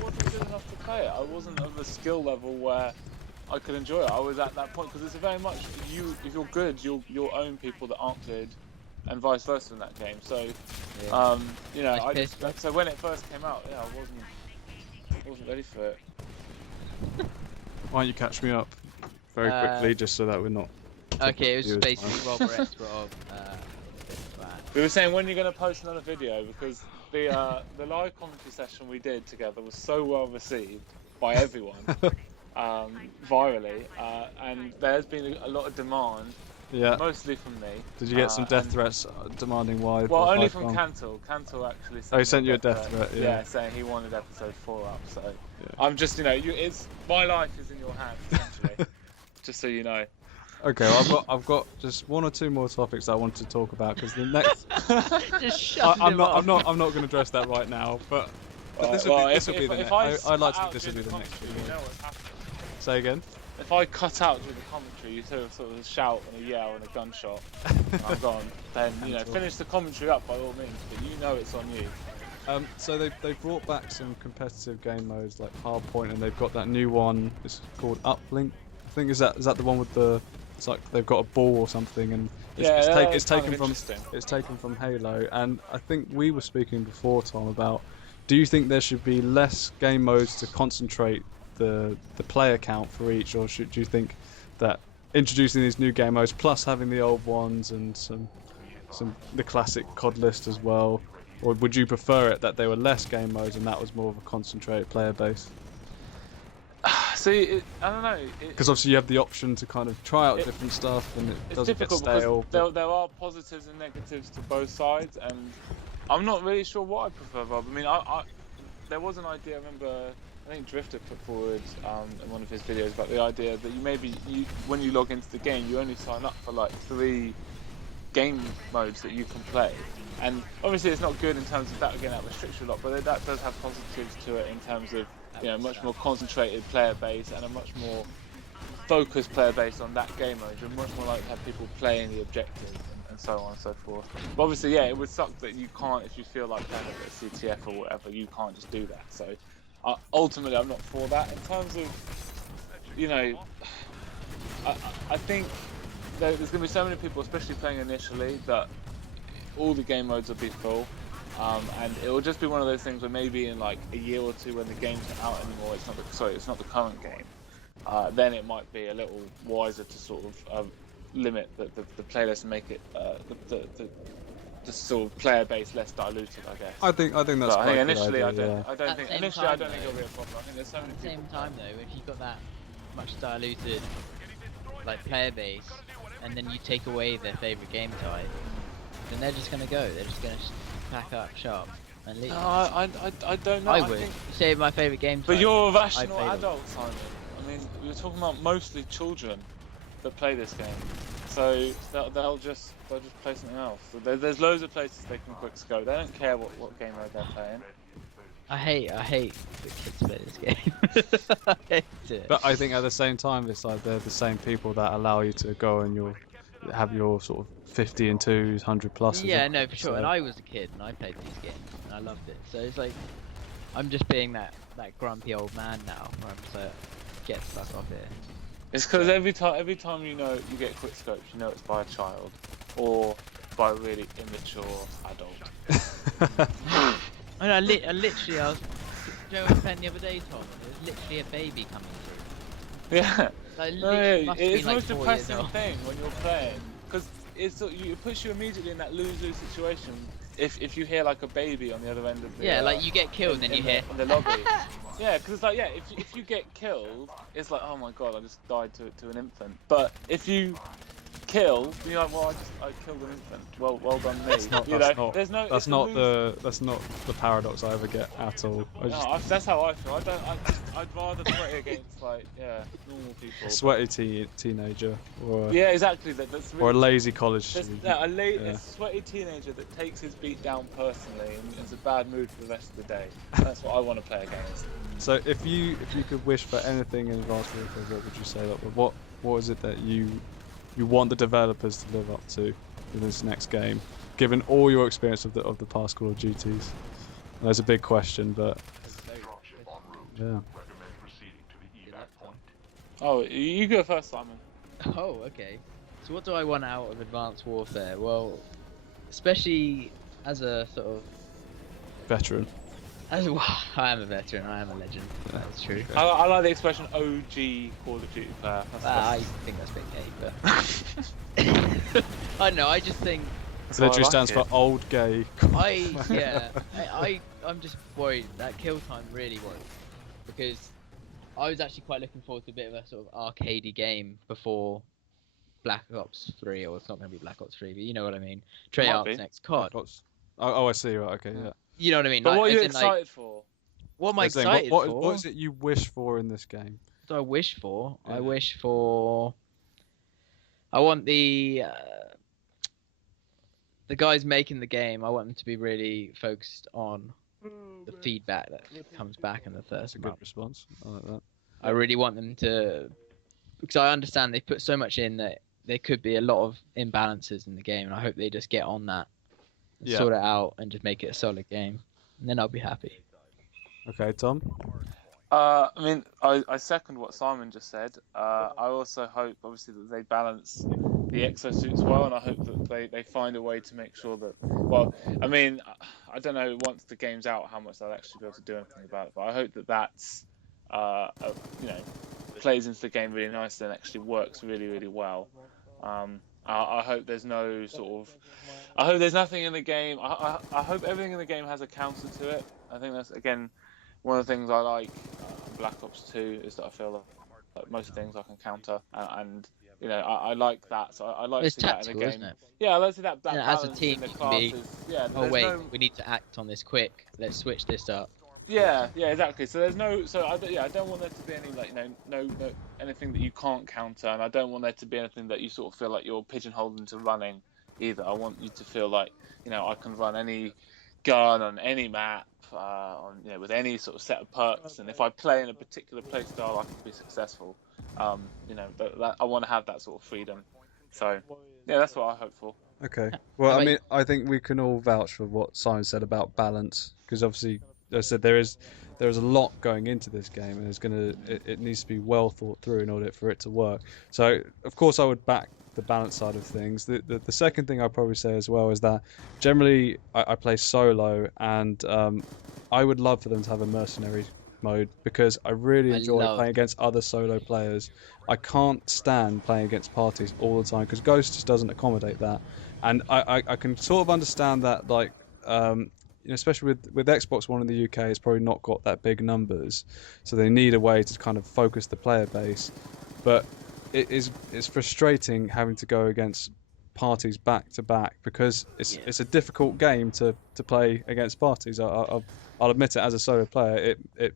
wasn't good enough to play it. I wasn't of a skill level where I could enjoy it. I was at that point because it's very much if you're good, you'll own people that aren't good, and vice versa in that game. So, you know, so when it first came out, yeah, I wasn't ready for it. Why don't you catch me up very quickly, just so that we're not. Okay, it was just basically Rob or XRob. We were saying when you're going to post another video, because the live commentary session we did together was so well received by everyone, virally, and there's been a lot of demand. Yeah. Mostly from me. Did you get some death threats demanding why? Well, only from Cantle. Cantle actually sent he sent you a death threat. Yeah, saying he wanted episode 4 up. So I'm just, you know, it's my life is in your hands essentially. Just so you know. Okay, well, I've got just one or two more topics I want to talk about because the next. Just shut I'm not going to address that right now, but this will be the next. I'd like to think this will be the next video. You know what's happening. Say again. If I cut out during the commentary, you sort of a shout and a yell and a gunshot, and I'm gone. Then you know, finish the commentary up by all means, but you know it's on you. So they brought back some competitive game modes like Hardpoint, and they've got that new one. It's called Uplink. I think is that the one with the. It's like they've got a ball or something, and it's taken from Halo. And I think we were speaking before, Tom, about do you think there should be less game modes to concentrate the player count for each, or do you think that introducing these new game modes plus having the old ones and the classic COD list as well, or would you prefer it that there were less game modes and that was more of a concentrated player base? See, I don't know. Because obviously you have the option to kind of try out different stuff, and it doesn't get stale. Because there are positives and negatives to both sides, and I'm not really sure what I prefer, Rob. I mean, there was an idea. I remember. I think Drifter put forward in one of his videos about the idea that when you log into the game, you only sign up for like 3 game modes that you can play. And obviously it's not good in terms of that, again, that restricts you a lot, but that does have positives to it in terms of, you know, much more concentrated player base and a much more focused player base on that game mode. You're much more likely to have people playing the objectives and so on and so forth. But obviously, yeah, it would suck that you can't, if you feel like playing a CTF or whatever, you can't just do that. So ultimately, I'm not for that. In terms of, you know, I think there's going to be so many people, especially playing initially, that all the game modes will be full. And it will just be one of those things where maybe in like a year or two when the game's not out anymore, it's not the current game, then it might be a little wiser to sort of limit the playlist and make it the sort of player base less diluted, I guess. I think that's quite a good idea, I don't think it'll be a problem. I think there's so many people. At the same time though, if you've got that much diluted like player base, and then you take away their favourite game type, then they're just gonna go. They're just gonna pack up shop and leave. No, I don't know. I would. You say my favourite game type. But you're a rational adult, Simon. I mean, you're talking about mostly children that play this game, so they'll just play something else. So there's loads of places they can quick scope. They don't care what game mode they're playing. I hate that kids play this game. I hate it. But I think at the same time, it's like they're the same people that allow you to go and have your sort of 50 and 2s, 100 plus. Yeah, no, for sure. And I was a kid and I played these games and I loved it. So it's like I'm just being that grumpy old man now, where I'm just like, get the fuck off here. It's because every time you know you get quick scopes, you know it's by a child or by a really immature adult. I literally, I was Joe was playing the other day, Tom, and there was literally a baby coming through. Yeah. Like, it's the most like depressing thing when you're playing, because it puts you immediately in that lose-lose situation. If you hear like a baby on the other end of the like you get killed and then you hear in the lobby. Yeah, because it's like if you get killed, it's like, oh my god, I just died to an infant. But if you kill, you're like, well, I killed an infant. Well done me. That's not the paradox I ever get at all. That's how I feel. I'd rather play against normal people. A sweaty teenager, or yeah, exactly. That's really, or a lazy college student. A sweaty teenager that takes his beat down personally and is a bad mood for the rest of the day. That's what I want to play against. So if you could wish for anything in Advanced Warfare, what would you say? Like, what is it that you want the developers to live up to in this next game, given all your experience of the past Call of Duties? That's a big question, but yeah. Oh, you go first, Simon. Oh, okay. So what do I want out of Advanced Warfare? Well, especially as a sort of Veteran. I am a veteran. I am a legend. That's true. I like the expression OG Call of Duty player. I think that's a bit gay, but I don't know. I just think It literally stands for old gay. I'm just worried that kill time really worries, because I was actually quite looking forward to a bit of a sort of arcadey game before Black Ops 3, or it's not going to be Black Ops 3, but you know what I mean. Treyarch's next COD. Oh, I see. Right, okay, yeah. You know what I mean? But what are you excited for? What am I excited for? What is it you wish for in this game? What do I wish for? Yeah. I wish for... I want the guys making the game, I want them to be really focused on the feedback that comes back in the That's first a good month. response. I like that. I really want them to... Because I understand they put so much in that there could be a lot of imbalances in the game, and I hope they just get on that. Sort it out and just make it a solid game, and then I'll be happy. Okay, Tom? I mean, I second what Simon just said. I also hope, obviously, that they balance the exosuits well, and I hope that they find a way to make sure that... Well, I mean, I don't know once the game's out how much they'll actually be able to do anything about it, but I hope that that's, plays into the game really nicely and actually works really, really well. I hope there's no sort of... I hope there's nothing in the game... I hope everything in the game has a counter to it. I think that's, again, one of the things I like Black Ops 2 is that I feel like most things I can counter. And you know, I like that. So I like to see that in the game. Isn't it? Yeah, I like to see that balance as a team, in the you can be, classes. Yeah, oh wait, we need to act on this quick. Let's switch this up. Yeah, exactly. So there's no, I don't want there to be any no anything that you can't counter, and I don't want there to be anything that you sort of feel like you're pigeonholed into running either. I want you to feel like, I can run any gun on any map, with any sort of set of perks, and if I play in a particular play style, I can be successful. I want to have that sort of freedom. So yeah, that's what I hope for. Okay. Well, I mean, I think we can all vouch for what Simon said about balance, because obviously, as I said, there is a lot going into this game, and it needs to be well thought through in order for it to work. So, of course, I would back the balance side of things. The second thing I'd probably say as well is that generally I play solo, and I would love for them to have a mercenary mode, because I really enjoy playing against other solo players. I can't stand playing against parties all the time, because Ghost just doesn't accommodate that. And I can sort of understand that, like, especially with Xbox One in the UK, it's probably not got that big numbers, so they need a way to kind of focus the player base. But it's frustrating having to go against parties back to back, because it's a difficult game to play against parties. I'll admit it, as a solo player, it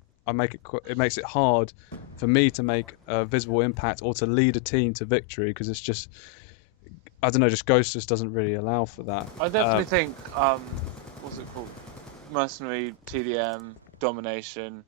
makes it hard for me to make a visible impact or to lead a team to victory, because it's just, I don't know, just Ghost just doesn't really allow for that. I definitely think what's it called, mercenary, TDM, domination,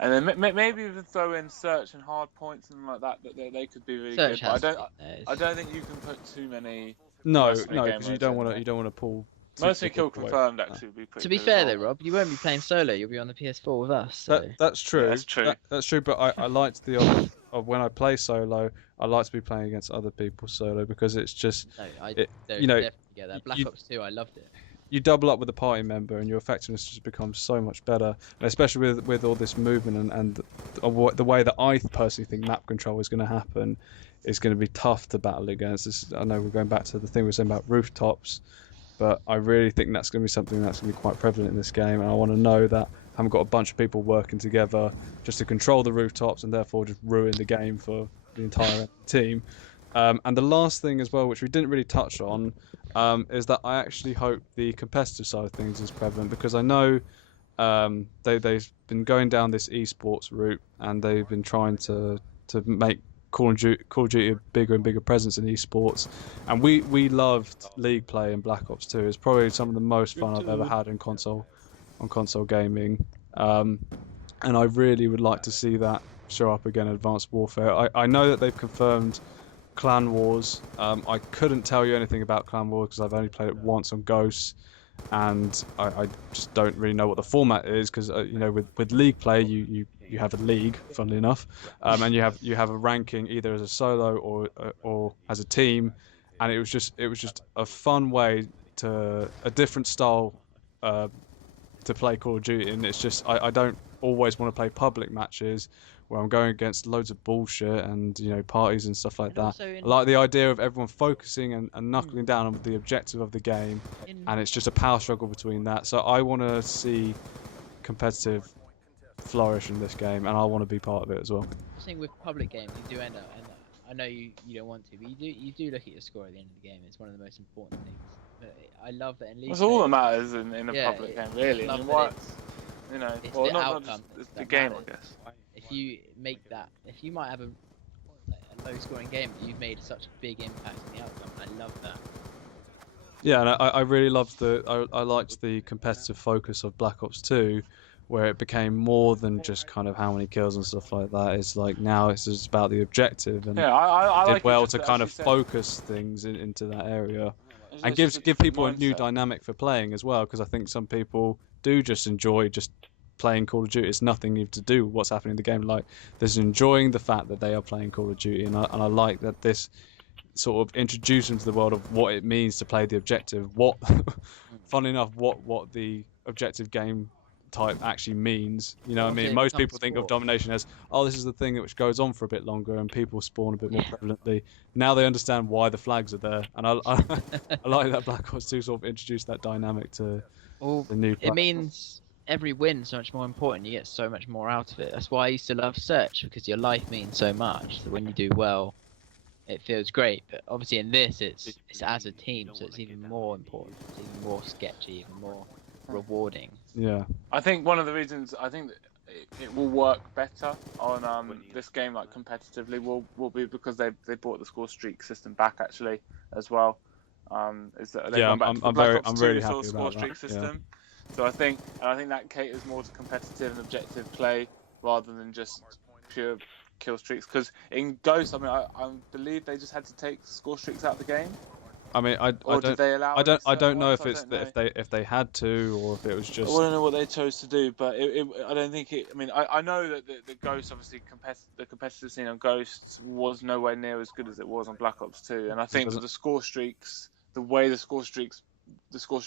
and then maybe even throw in search and hard points and like that they could be really good. But I don't think you can put too many. No, because you don't want to pull. Mercenary kill confirmed actually would be pretty. To be fair though, Rob, you won't be playing solo. You'll be on the PS4 with us. So. That's true. Yeah, that's true. That's true. But I liked the of when I play solo, I like to be playing against other people solo, because it's just. No, definitely get that. Black Ops 2, I loved it. You double up with a party member, and your effectiveness just becomes so much better. And especially with all this movement and the way that I personally think map control is going to happen, is going to be tough to battle against. I know we're going back to the thing we were saying about rooftops, but I really think that's going to be something that's going to be quite prevalent in this game. And I want to know that I haven't got a bunch of people working together just to control the rooftops and therefore just ruin the game for the entire team. And the last thing as well, which we didn't really touch on, is that I actually hope the competitive side of things is prevalent, because I know they've been going down this esports route, and they've been trying to make Call of Duty a bigger and bigger presence in esports. And we loved League play in Black Ops 2. It's probably some of the most fun I've ever had in console gaming. And I really would like to see that show up again in Advanced Warfare. I know that they've confirmed Clan Wars. I couldn't tell you anything about Clan Wars because I've only played it once on Ghosts, and I just don't really know what the format is, because you know, with League play you have a league, funnily enough, and you have a ranking either as a solo or as a team, and it was just a fun way to a different style to play Call of Duty. And it's just I don't always want to play public matches where I'm going against loads of bullshit and, you know, parties and stuff like And that. also I like the idea of everyone focusing and knuckling down on the objective of the game, and it's just a power struggle between that. So I want to see competitive flourish in this game, and I want to be part of it as well. I think with public games, you do end up, and I know you don't want to, but you do look at your score at the end of the game. It's one of the most important things. But I love that in League. That's all that matters in a Yeah, public game, really. I mean, love that what, you know, it's well, the not outcome just it's the that game, matters. I guess. If you make that, if you might have a low-scoring game, but you've made such a big impact on the outcome. I love that. Yeah, and I really loved I liked the competitive focus of Black Ops 2, where it became more than just kind of how many kills and stuff like that. It's like now it's just about the objective, and Yeah, I did like it well just to that, kind as of you said, focus things into that area, and it's just a give different people a new mindset. dynamic for playing as well. Because I think some people do just enjoy just playing Call of Duty. It's nothing even to do with what's happening in the game. Like, there's enjoying the fact that they are playing Call of Duty, and I like that this sort of introduce them to the world of what it means to play the objective. What, funnily enough, what the objective game type actually means. You know what I mean? Also, it Most becomes people think of sport. domination as, oh, this is the thing which goes on for a bit longer and people spawn a bit more prevalently. Now they understand why the flags are there, and I like that Black Ops 2 sort of introduced that dynamic to Well, the new. it means every win's so much more important. You get so much more out of it. That's why I used to love Search, because your life means so much. So when you do well, it feels great. But obviously in this, it's as a team, so it's even more important. It's even more sketchy, even more rewarding. Yeah. I think one of the reasons I think that it will work better on this game, like competitively, will be because they brought the score streak system back actually as well. Is that they've gone back to the Black Ops 2 really sort happy of score about streak that. system. So I think that caters more to competitive and objective play rather than just pure kill streaks. Because in Ghost, I mean, I believe they just had to take score streaks out of the game. I mean, I Or did don't. they allow? I don't know ones? if I it's don't know. if they had to, or if it was I just. don't know what they chose to do, but I don't think it. I mean, I know that the Ghost, obviously, the competitive scene on Ghosts was nowhere near as good as it was on Black Ops 2, and I think that the score streaks, the way the score streak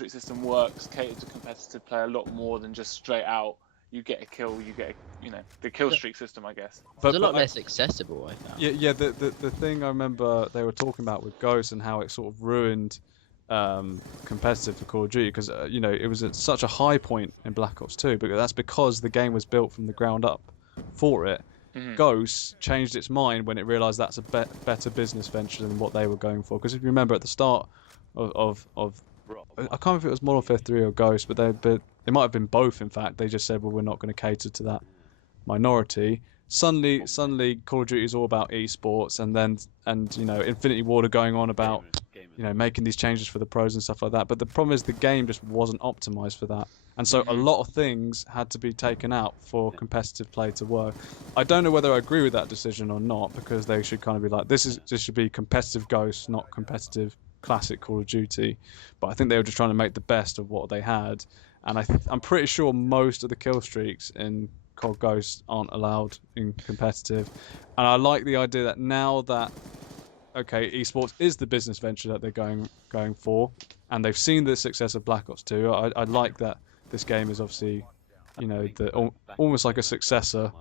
system works, catered to competitive play a lot more than just straight out. You get a kill, the kill streak system, I guess. It's a lot less accessible, I found. Yeah. The thing I remember they were talking about with Ghost and how it sort of ruined competitive for Call of Duty, because you know, it was at such a high point in Black Ops 2, but that's because the game was built from the ground up for it. Ghost changed its mind when it realised that's a better business venture than what they were going for. Because if you remember at the start of I can't remember if it was Modern Warfare 3 or Ghost, but it might have been both. In fact, they just said, well, we're not going to cater to that minority. Suddenly Call of Duty is all about esports, and you know, Infinity Ward are going on about, you know, making these changes for the pros and stuff like that. But the problem is the game just wasn't optimized for that, and so a lot of things had to be taken out for competitive play to work. I don't know whether I agree with that decision or not, because they should kind of be like, this should be competitive Ghost, not competitive classic Call of Duty. But I think they were just trying to make the best of what they had, and I'm pretty sure most of the kill streaks in COD Ghosts aren't allowed in competitive. And I like the idea that now that, okay, esports is the business venture that they're going for, and they've seen the success of Black Ops 2. I like that this game is obviously, you know, almost like a successor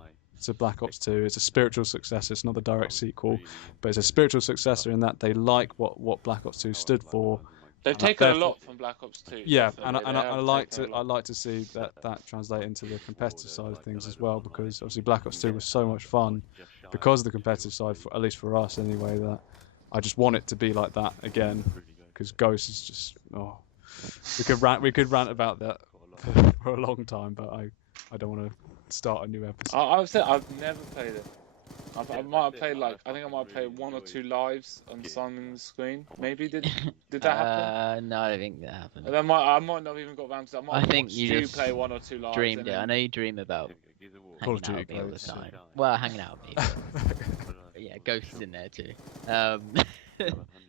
to Black Ops 2. It's a spiritual successor. It's not the direct sequel, but it's a spiritual successor in that they like what Black Ops 2 stood for. They've taken a lot from Black Ops 2. Yeah, definitely. and I like to see that translate into the competitive side of things as well, because obviously Black Ops 2 was so much fun because of the competitive side, at least for us anyway, that I just want it to be like that again, because Ghost is just we could rant about that for a long time, but I don't want to start a new episode. I've said I've never played it. I might have played I think I might have played 1 or 2 lives on Simon's screen. Maybe did that happen? No, I don't think that happened. And I might not have even got around to that. I think you just play 1 or 2 lives. Dreamed it. I know you dream about Call of hanging out Duty with me all the Ghosts. time. Well, hanging out with me. But yeah, Ghosts in there too.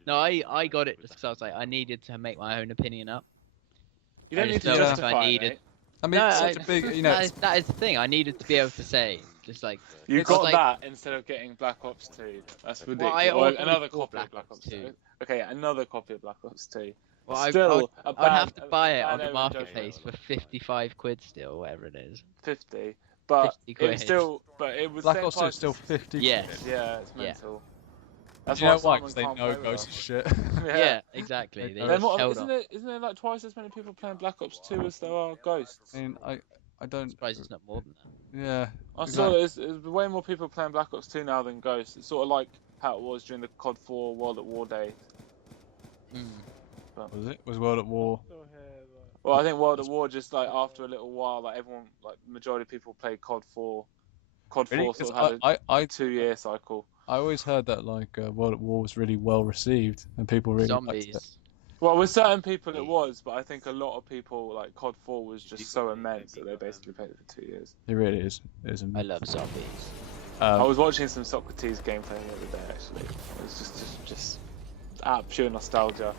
No, I got it just because I was like, I needed to make my own opinion up. You don't I need just to felt like justify I it, needed. mate. I mean, No, it's such a big, that is the thing. I needed to be able to say, just like You It's got like- that instead of getting Black Ops 2. That's ridiculous. I Or already another bought copy of Black Ops 2. 2. Okay, another copy of Black Ops 2. well, I Still, would a have to buy it bad on the overjudgment. marketplace for 55 quid still, whatever it is. 50. But 50 it was quid. still, but it was Black same Ops 2 price is still as- 50. Yes. Yeah, it's Yeah. mental. That's Do you know why? Simon Because they can't know play with Ghost us. is shit. Yeah, exactly. They They're Then just what, held isn't on. there like twice as many people playing Black Ops 2 as there are Ghosts? I mean, I don't. I'm surprised it's not more than that. Yeah. I exactly. saw there's way more people playing Black Ops 2 now than Ghosts. It's sort of like how it was during the COD 4 World at War days. Was it? Was World at War? Well, I think World at War just like after a little while, like everyone, like majority of people played COD 4. COD 4 Really? sort 'Cause of had I a 2-year cycle. I always heard that World at War was really well received and people really liked it. Zombies. Well, with certain people it was, but I think a lot of people like COD 4 was just so immense that they basically played it for 2 years. It really is. It is I amazing. love zombies. I was watching some Socrates gameplay the other day actually. It was just pure nostalgia.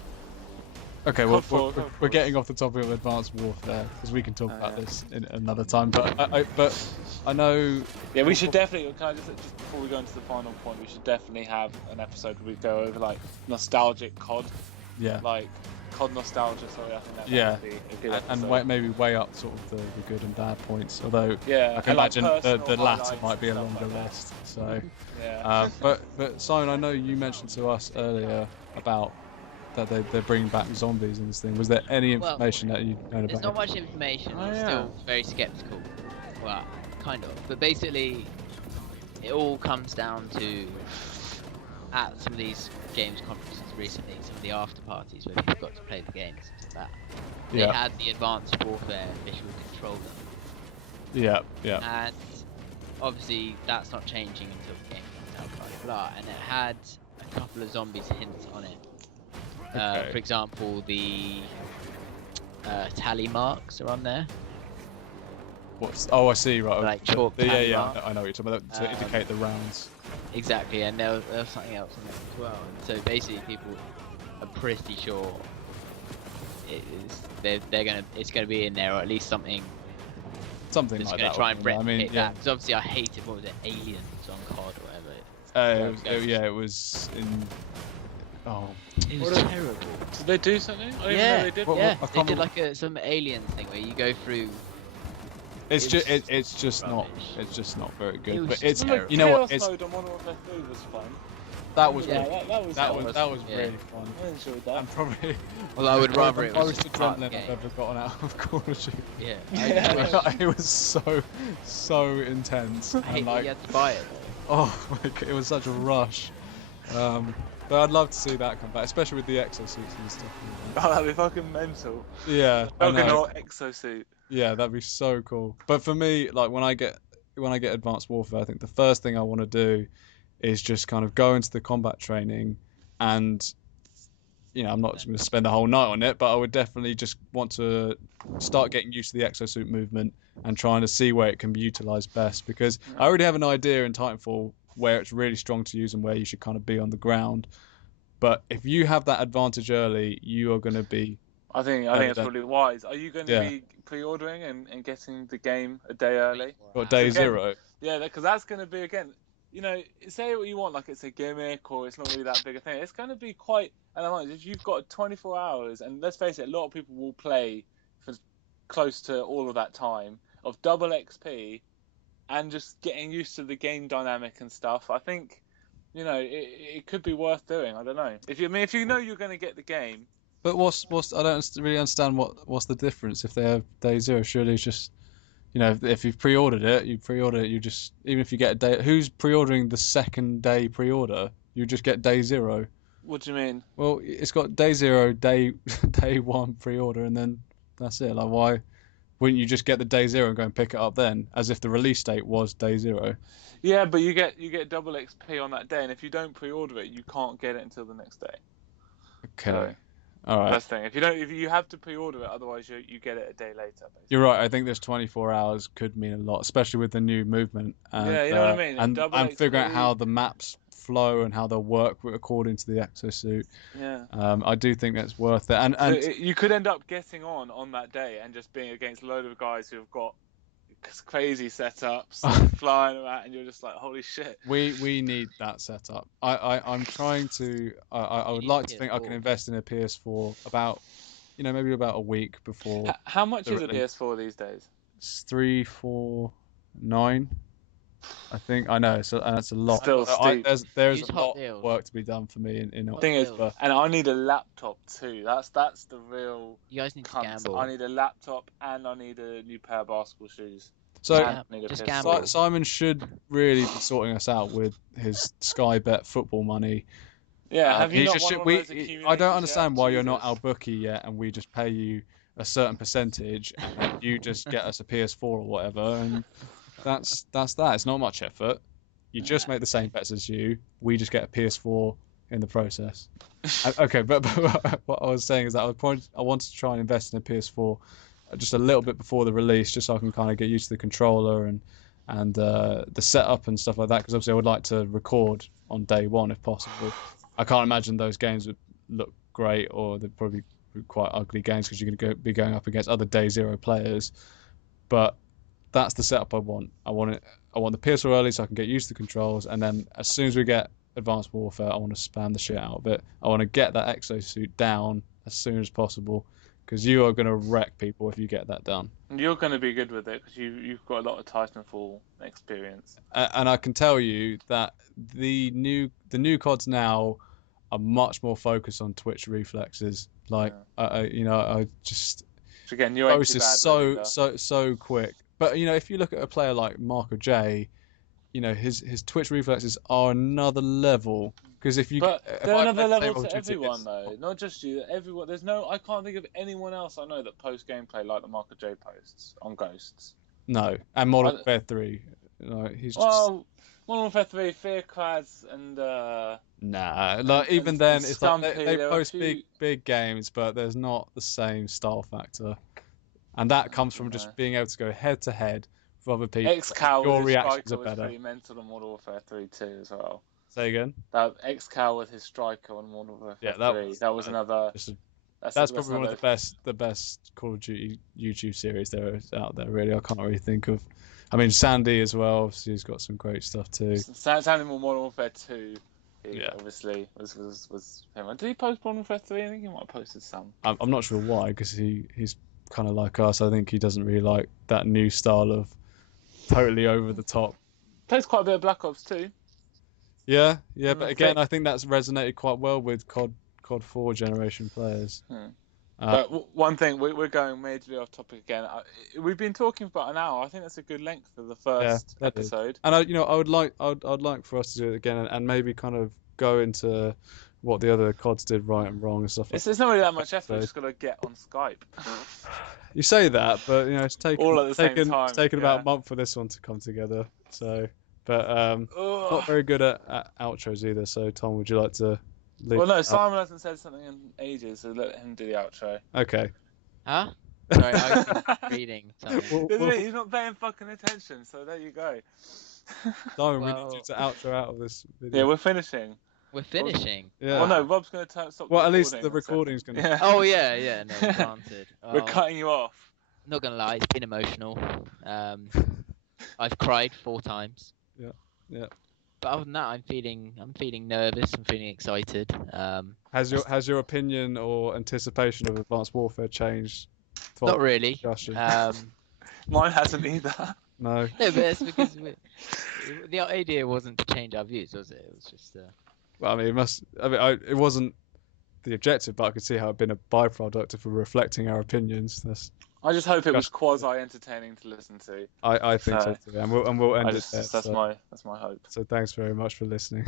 Okay, well, COD 4, we're getting off the topic of advanced warfare because we can talk about yeah. this in another time. But I know. Yeah, we should definitely. Can I just before we go into the final point, we should definitely have an episode where we go over like nostalgic COD, Yeah. like COD nostalgia. Sorry, I think that Yeah. might be a good And episode. maybe weigh up sort of the good and bad points. Although Yeah, I can and, like, imagine the personal latter highlights might be a and stuff longer like that. list. So, Yeah. but Simon, I know you mentioned to us earlier about that they're bringing back zombies in this thing. Was there any Well, information that you known There's about? not much information. Oh, I'm yeah. still very skeptical. Well, kind of. But basically, it all comes down to at some of these games conferences recently, some of the after parties where people got to play the games. That they Yeah. had the Advanced Warfare visual controller, Yeah, yeah, and obviously that's not changing until the game comes out. Blah blah blah. And it had a couple of zombies hints on it. Okay. For example, the tally marks are on there. Oh, I see. Right. Like The- chalk yeah, tally yeah. mark. I know what you're talking about. To indicate the rounds. Exactly, and there was something else on there as well. And so basically, people are pretty sure it's gonna be in there, or at least something Something that's like gonna that. try and I mean, replicate yeah. that. Because obviously, I hated what was it, Aliens on COD or whatever. It was in. Oh, It What was a- terrible. Did they do something? I didn't Yeah, know they did. What- yeah, I they can't did remember- like some alien thing where you go through. it's It just was it's just not rubbish. very It good. was But it's just terrible. you know what Chaos it's mode on Modern Warfare 3 was fun. that was Yeah. really- that was that fun. was yeah. really fun. I enjoyed that. And probably Well, I would rather it the was most part of the adrenaline I've game. ever gotten out of Call of Duty. Yeah, Yeah. It was so intense. I hate And that like, you had to buy it. oh my God, it was such a rush. But I'd love to see that come back, especially with the exosuits and stuff. Oh, that'd be fucking mental. Yeah, I Fucking know. all exosuit. Yeah, that'd be so cool. But for me, like when I get Advanced Warfare, I think the first thing I want to do is just kind of go into the combat training, and I'm not just going to spend the whole night on it, but I would definitely just want to start getting used to the exosuit movement and trying to see where it can be utilized best, because I already have an idea in Titanfall where it's really strong to use and where you should kind of be on the ground. But if you have that advantage early, you are going to be I think Better it's than- probably wise. Are you going to Yeah. be pre-ordering and getting the game a day early? got day Again, zero. Yeah, because that's going to be again. Say what you want, like it's a gimmick or it's not really that big a thing. It's going to be quite. And I'm like, if you've got 24 hours, and let's face it, a lot of people will play for close to all of that time of double XP and just getting used to the game dynamic and stuff. I think, it could be worth doing. I don't know. If you know you're going to get the game. But what's I don't really understand what's the difference if they have day zero. Surely it's just if you've pre-ordered it, you just even if you get a day. Who's pre-ordering the second day pre-order? You just get day zero. What do you mean? Well, it's got day 0, day 1 pre-order, and then that's it. Like, why wouldn't you just get the day 0 and go and pick it up then, as if the release date was day 0? Yeah, but you get double XP on that day, and if you don't pre-order it, you can't get it until the next day. Okay. So, All right. that's the thing. If you have to pre-order it, otherwise you get it a day later. Basically. You're right. I think this 24 hours could mean a lot, especially with the new movement. And, Yeah, you know what I mean. And Double and figuring out XP. how the maps flow and how they'll work according to the exosuit. Yeah. I do think that's worth it. And So you could end up getting on that day and just being against a load of guys who have got crazy setups, and flying around, and you're just like, holy shit. we need that setup. I'm trying to. I would like to think I can invest in a PS4 about, maybe about a week before. How much is a PS4 these days? It's 349. I think I know, and that's a lot. Still steep. There's a lot of work to be done for me in thing is, and I need a laptop too. That's the real. You guys need to gamble. I need a laptop and I need a new pair of basketball shoes. So just gamble. Simon should really be sorting us out with his Sky Bet football money. Yeah, have you not won one of those I don't understand why you're not Jesus. our bookie yet, and we just pay you a certain percentage, and you just get us a PS4 or whatever, and that's that. It's not much effort. You just make the same bets as you. We just get a PS4 in the process. Okay, but what I was saying is that I wanted to try and invest in a PS4 just a little bit before the release, just so I can kind of get used to the controller and the setup and stuff like that. Because obviously I would like to record on day 1 if possible. I can't imagine those games would look great, or they'd probably be quite ugly games because you're going to be going up against other day 0 players. But that's the setup I want. I want the PS4 early so I can get used to the controls, and then as soon as we get Advanced Warfare, I want to spam the shit out of it. I want to get that exosuit down as soon as possible, because you are going to wreck people if you get that done. You're going to be good with it because you've got a lot of Titanfall experience. And I can tell you that the new CODs now are much more focused on twitch reflexes. Like, I just. So again, you ain't too bad. So quick. But if you look at a player like Marco J, his twitch reflexes are another level. Because they're another level to everyone though, not just you. Everyone. I can't think of anyone else I know that posts gameplay like the Marco J posts on Ghosts. No, and Modern Warfare 3. Modern Warfare 3, Fearclads, and nah. Even then, it's like they post big games, but there's not the same style factor. And that comes from just being able to go head to head with other people. Your reactions are better. Was pretty mental on Modern Warfare 3 too as well. Say again. That Xcal with his striker on Modern Warfare 3. That was another. That's probably one of the best Call of Duty YouTube series there is out there. Really, I can't really think of. I mean, Sandy as well. Obviously, he's got some great stuff too. Sandy more Modern Warfare 2. Obviously was him. Did he post Modern Warfare 3? I think he might have posted some. I'm not sure why, because he's kind of like us. I think he doesn't really like that new style of totally over the top. Plays quite a bit of Black Ops 2. Yeah, but again, I think that's resonated quite well with COD 4 generation players. But one thing, we're going majorly off topic again. We've been talking for about an hour. I think that's a good length for the first episode. And I'd like for us to do it again and maybe kind of go into what the other CODs did right and wrong and stuff. It's not really that much effort. Just got to get on Skype. You say that, but it's taken all at the same time. It's taken about a month for this one to come together. So, but not very good at outros either. So, Tom, would you like to? Well, no, Simon hasn't said something in ages, so let him do the outro. Okay. Huh? Sorry, I was reading something. He's not paying fucking attention, so there you go. Simon, we need you to outro out of this video. Yeah, we're finishing. We're finishing. Yeah. Well, no, Rob's going to stop. Well, at least the recording's going to. Yeah. Oh yeah, no, granted. We're cutting you off. I'm not gonna lie, it's been emotional. I've cried 4 times. Yeah. But other than that, I'm feeling nervous. I'm feeling excited. Has your opinion or anticipation of Advanced Warfare changed? Not really. Mine hasn't either. No. No, but it's because the idea wasn't to change our views, was it? It was just. Well, I mean, it wasn't the objective, but I could see how it'd been a byproduct of reflecting our opinions. I just hope it was quasi-entertaining to listen to. I think so too, and we'll end it there. That's my hope. So thanks very much for listening.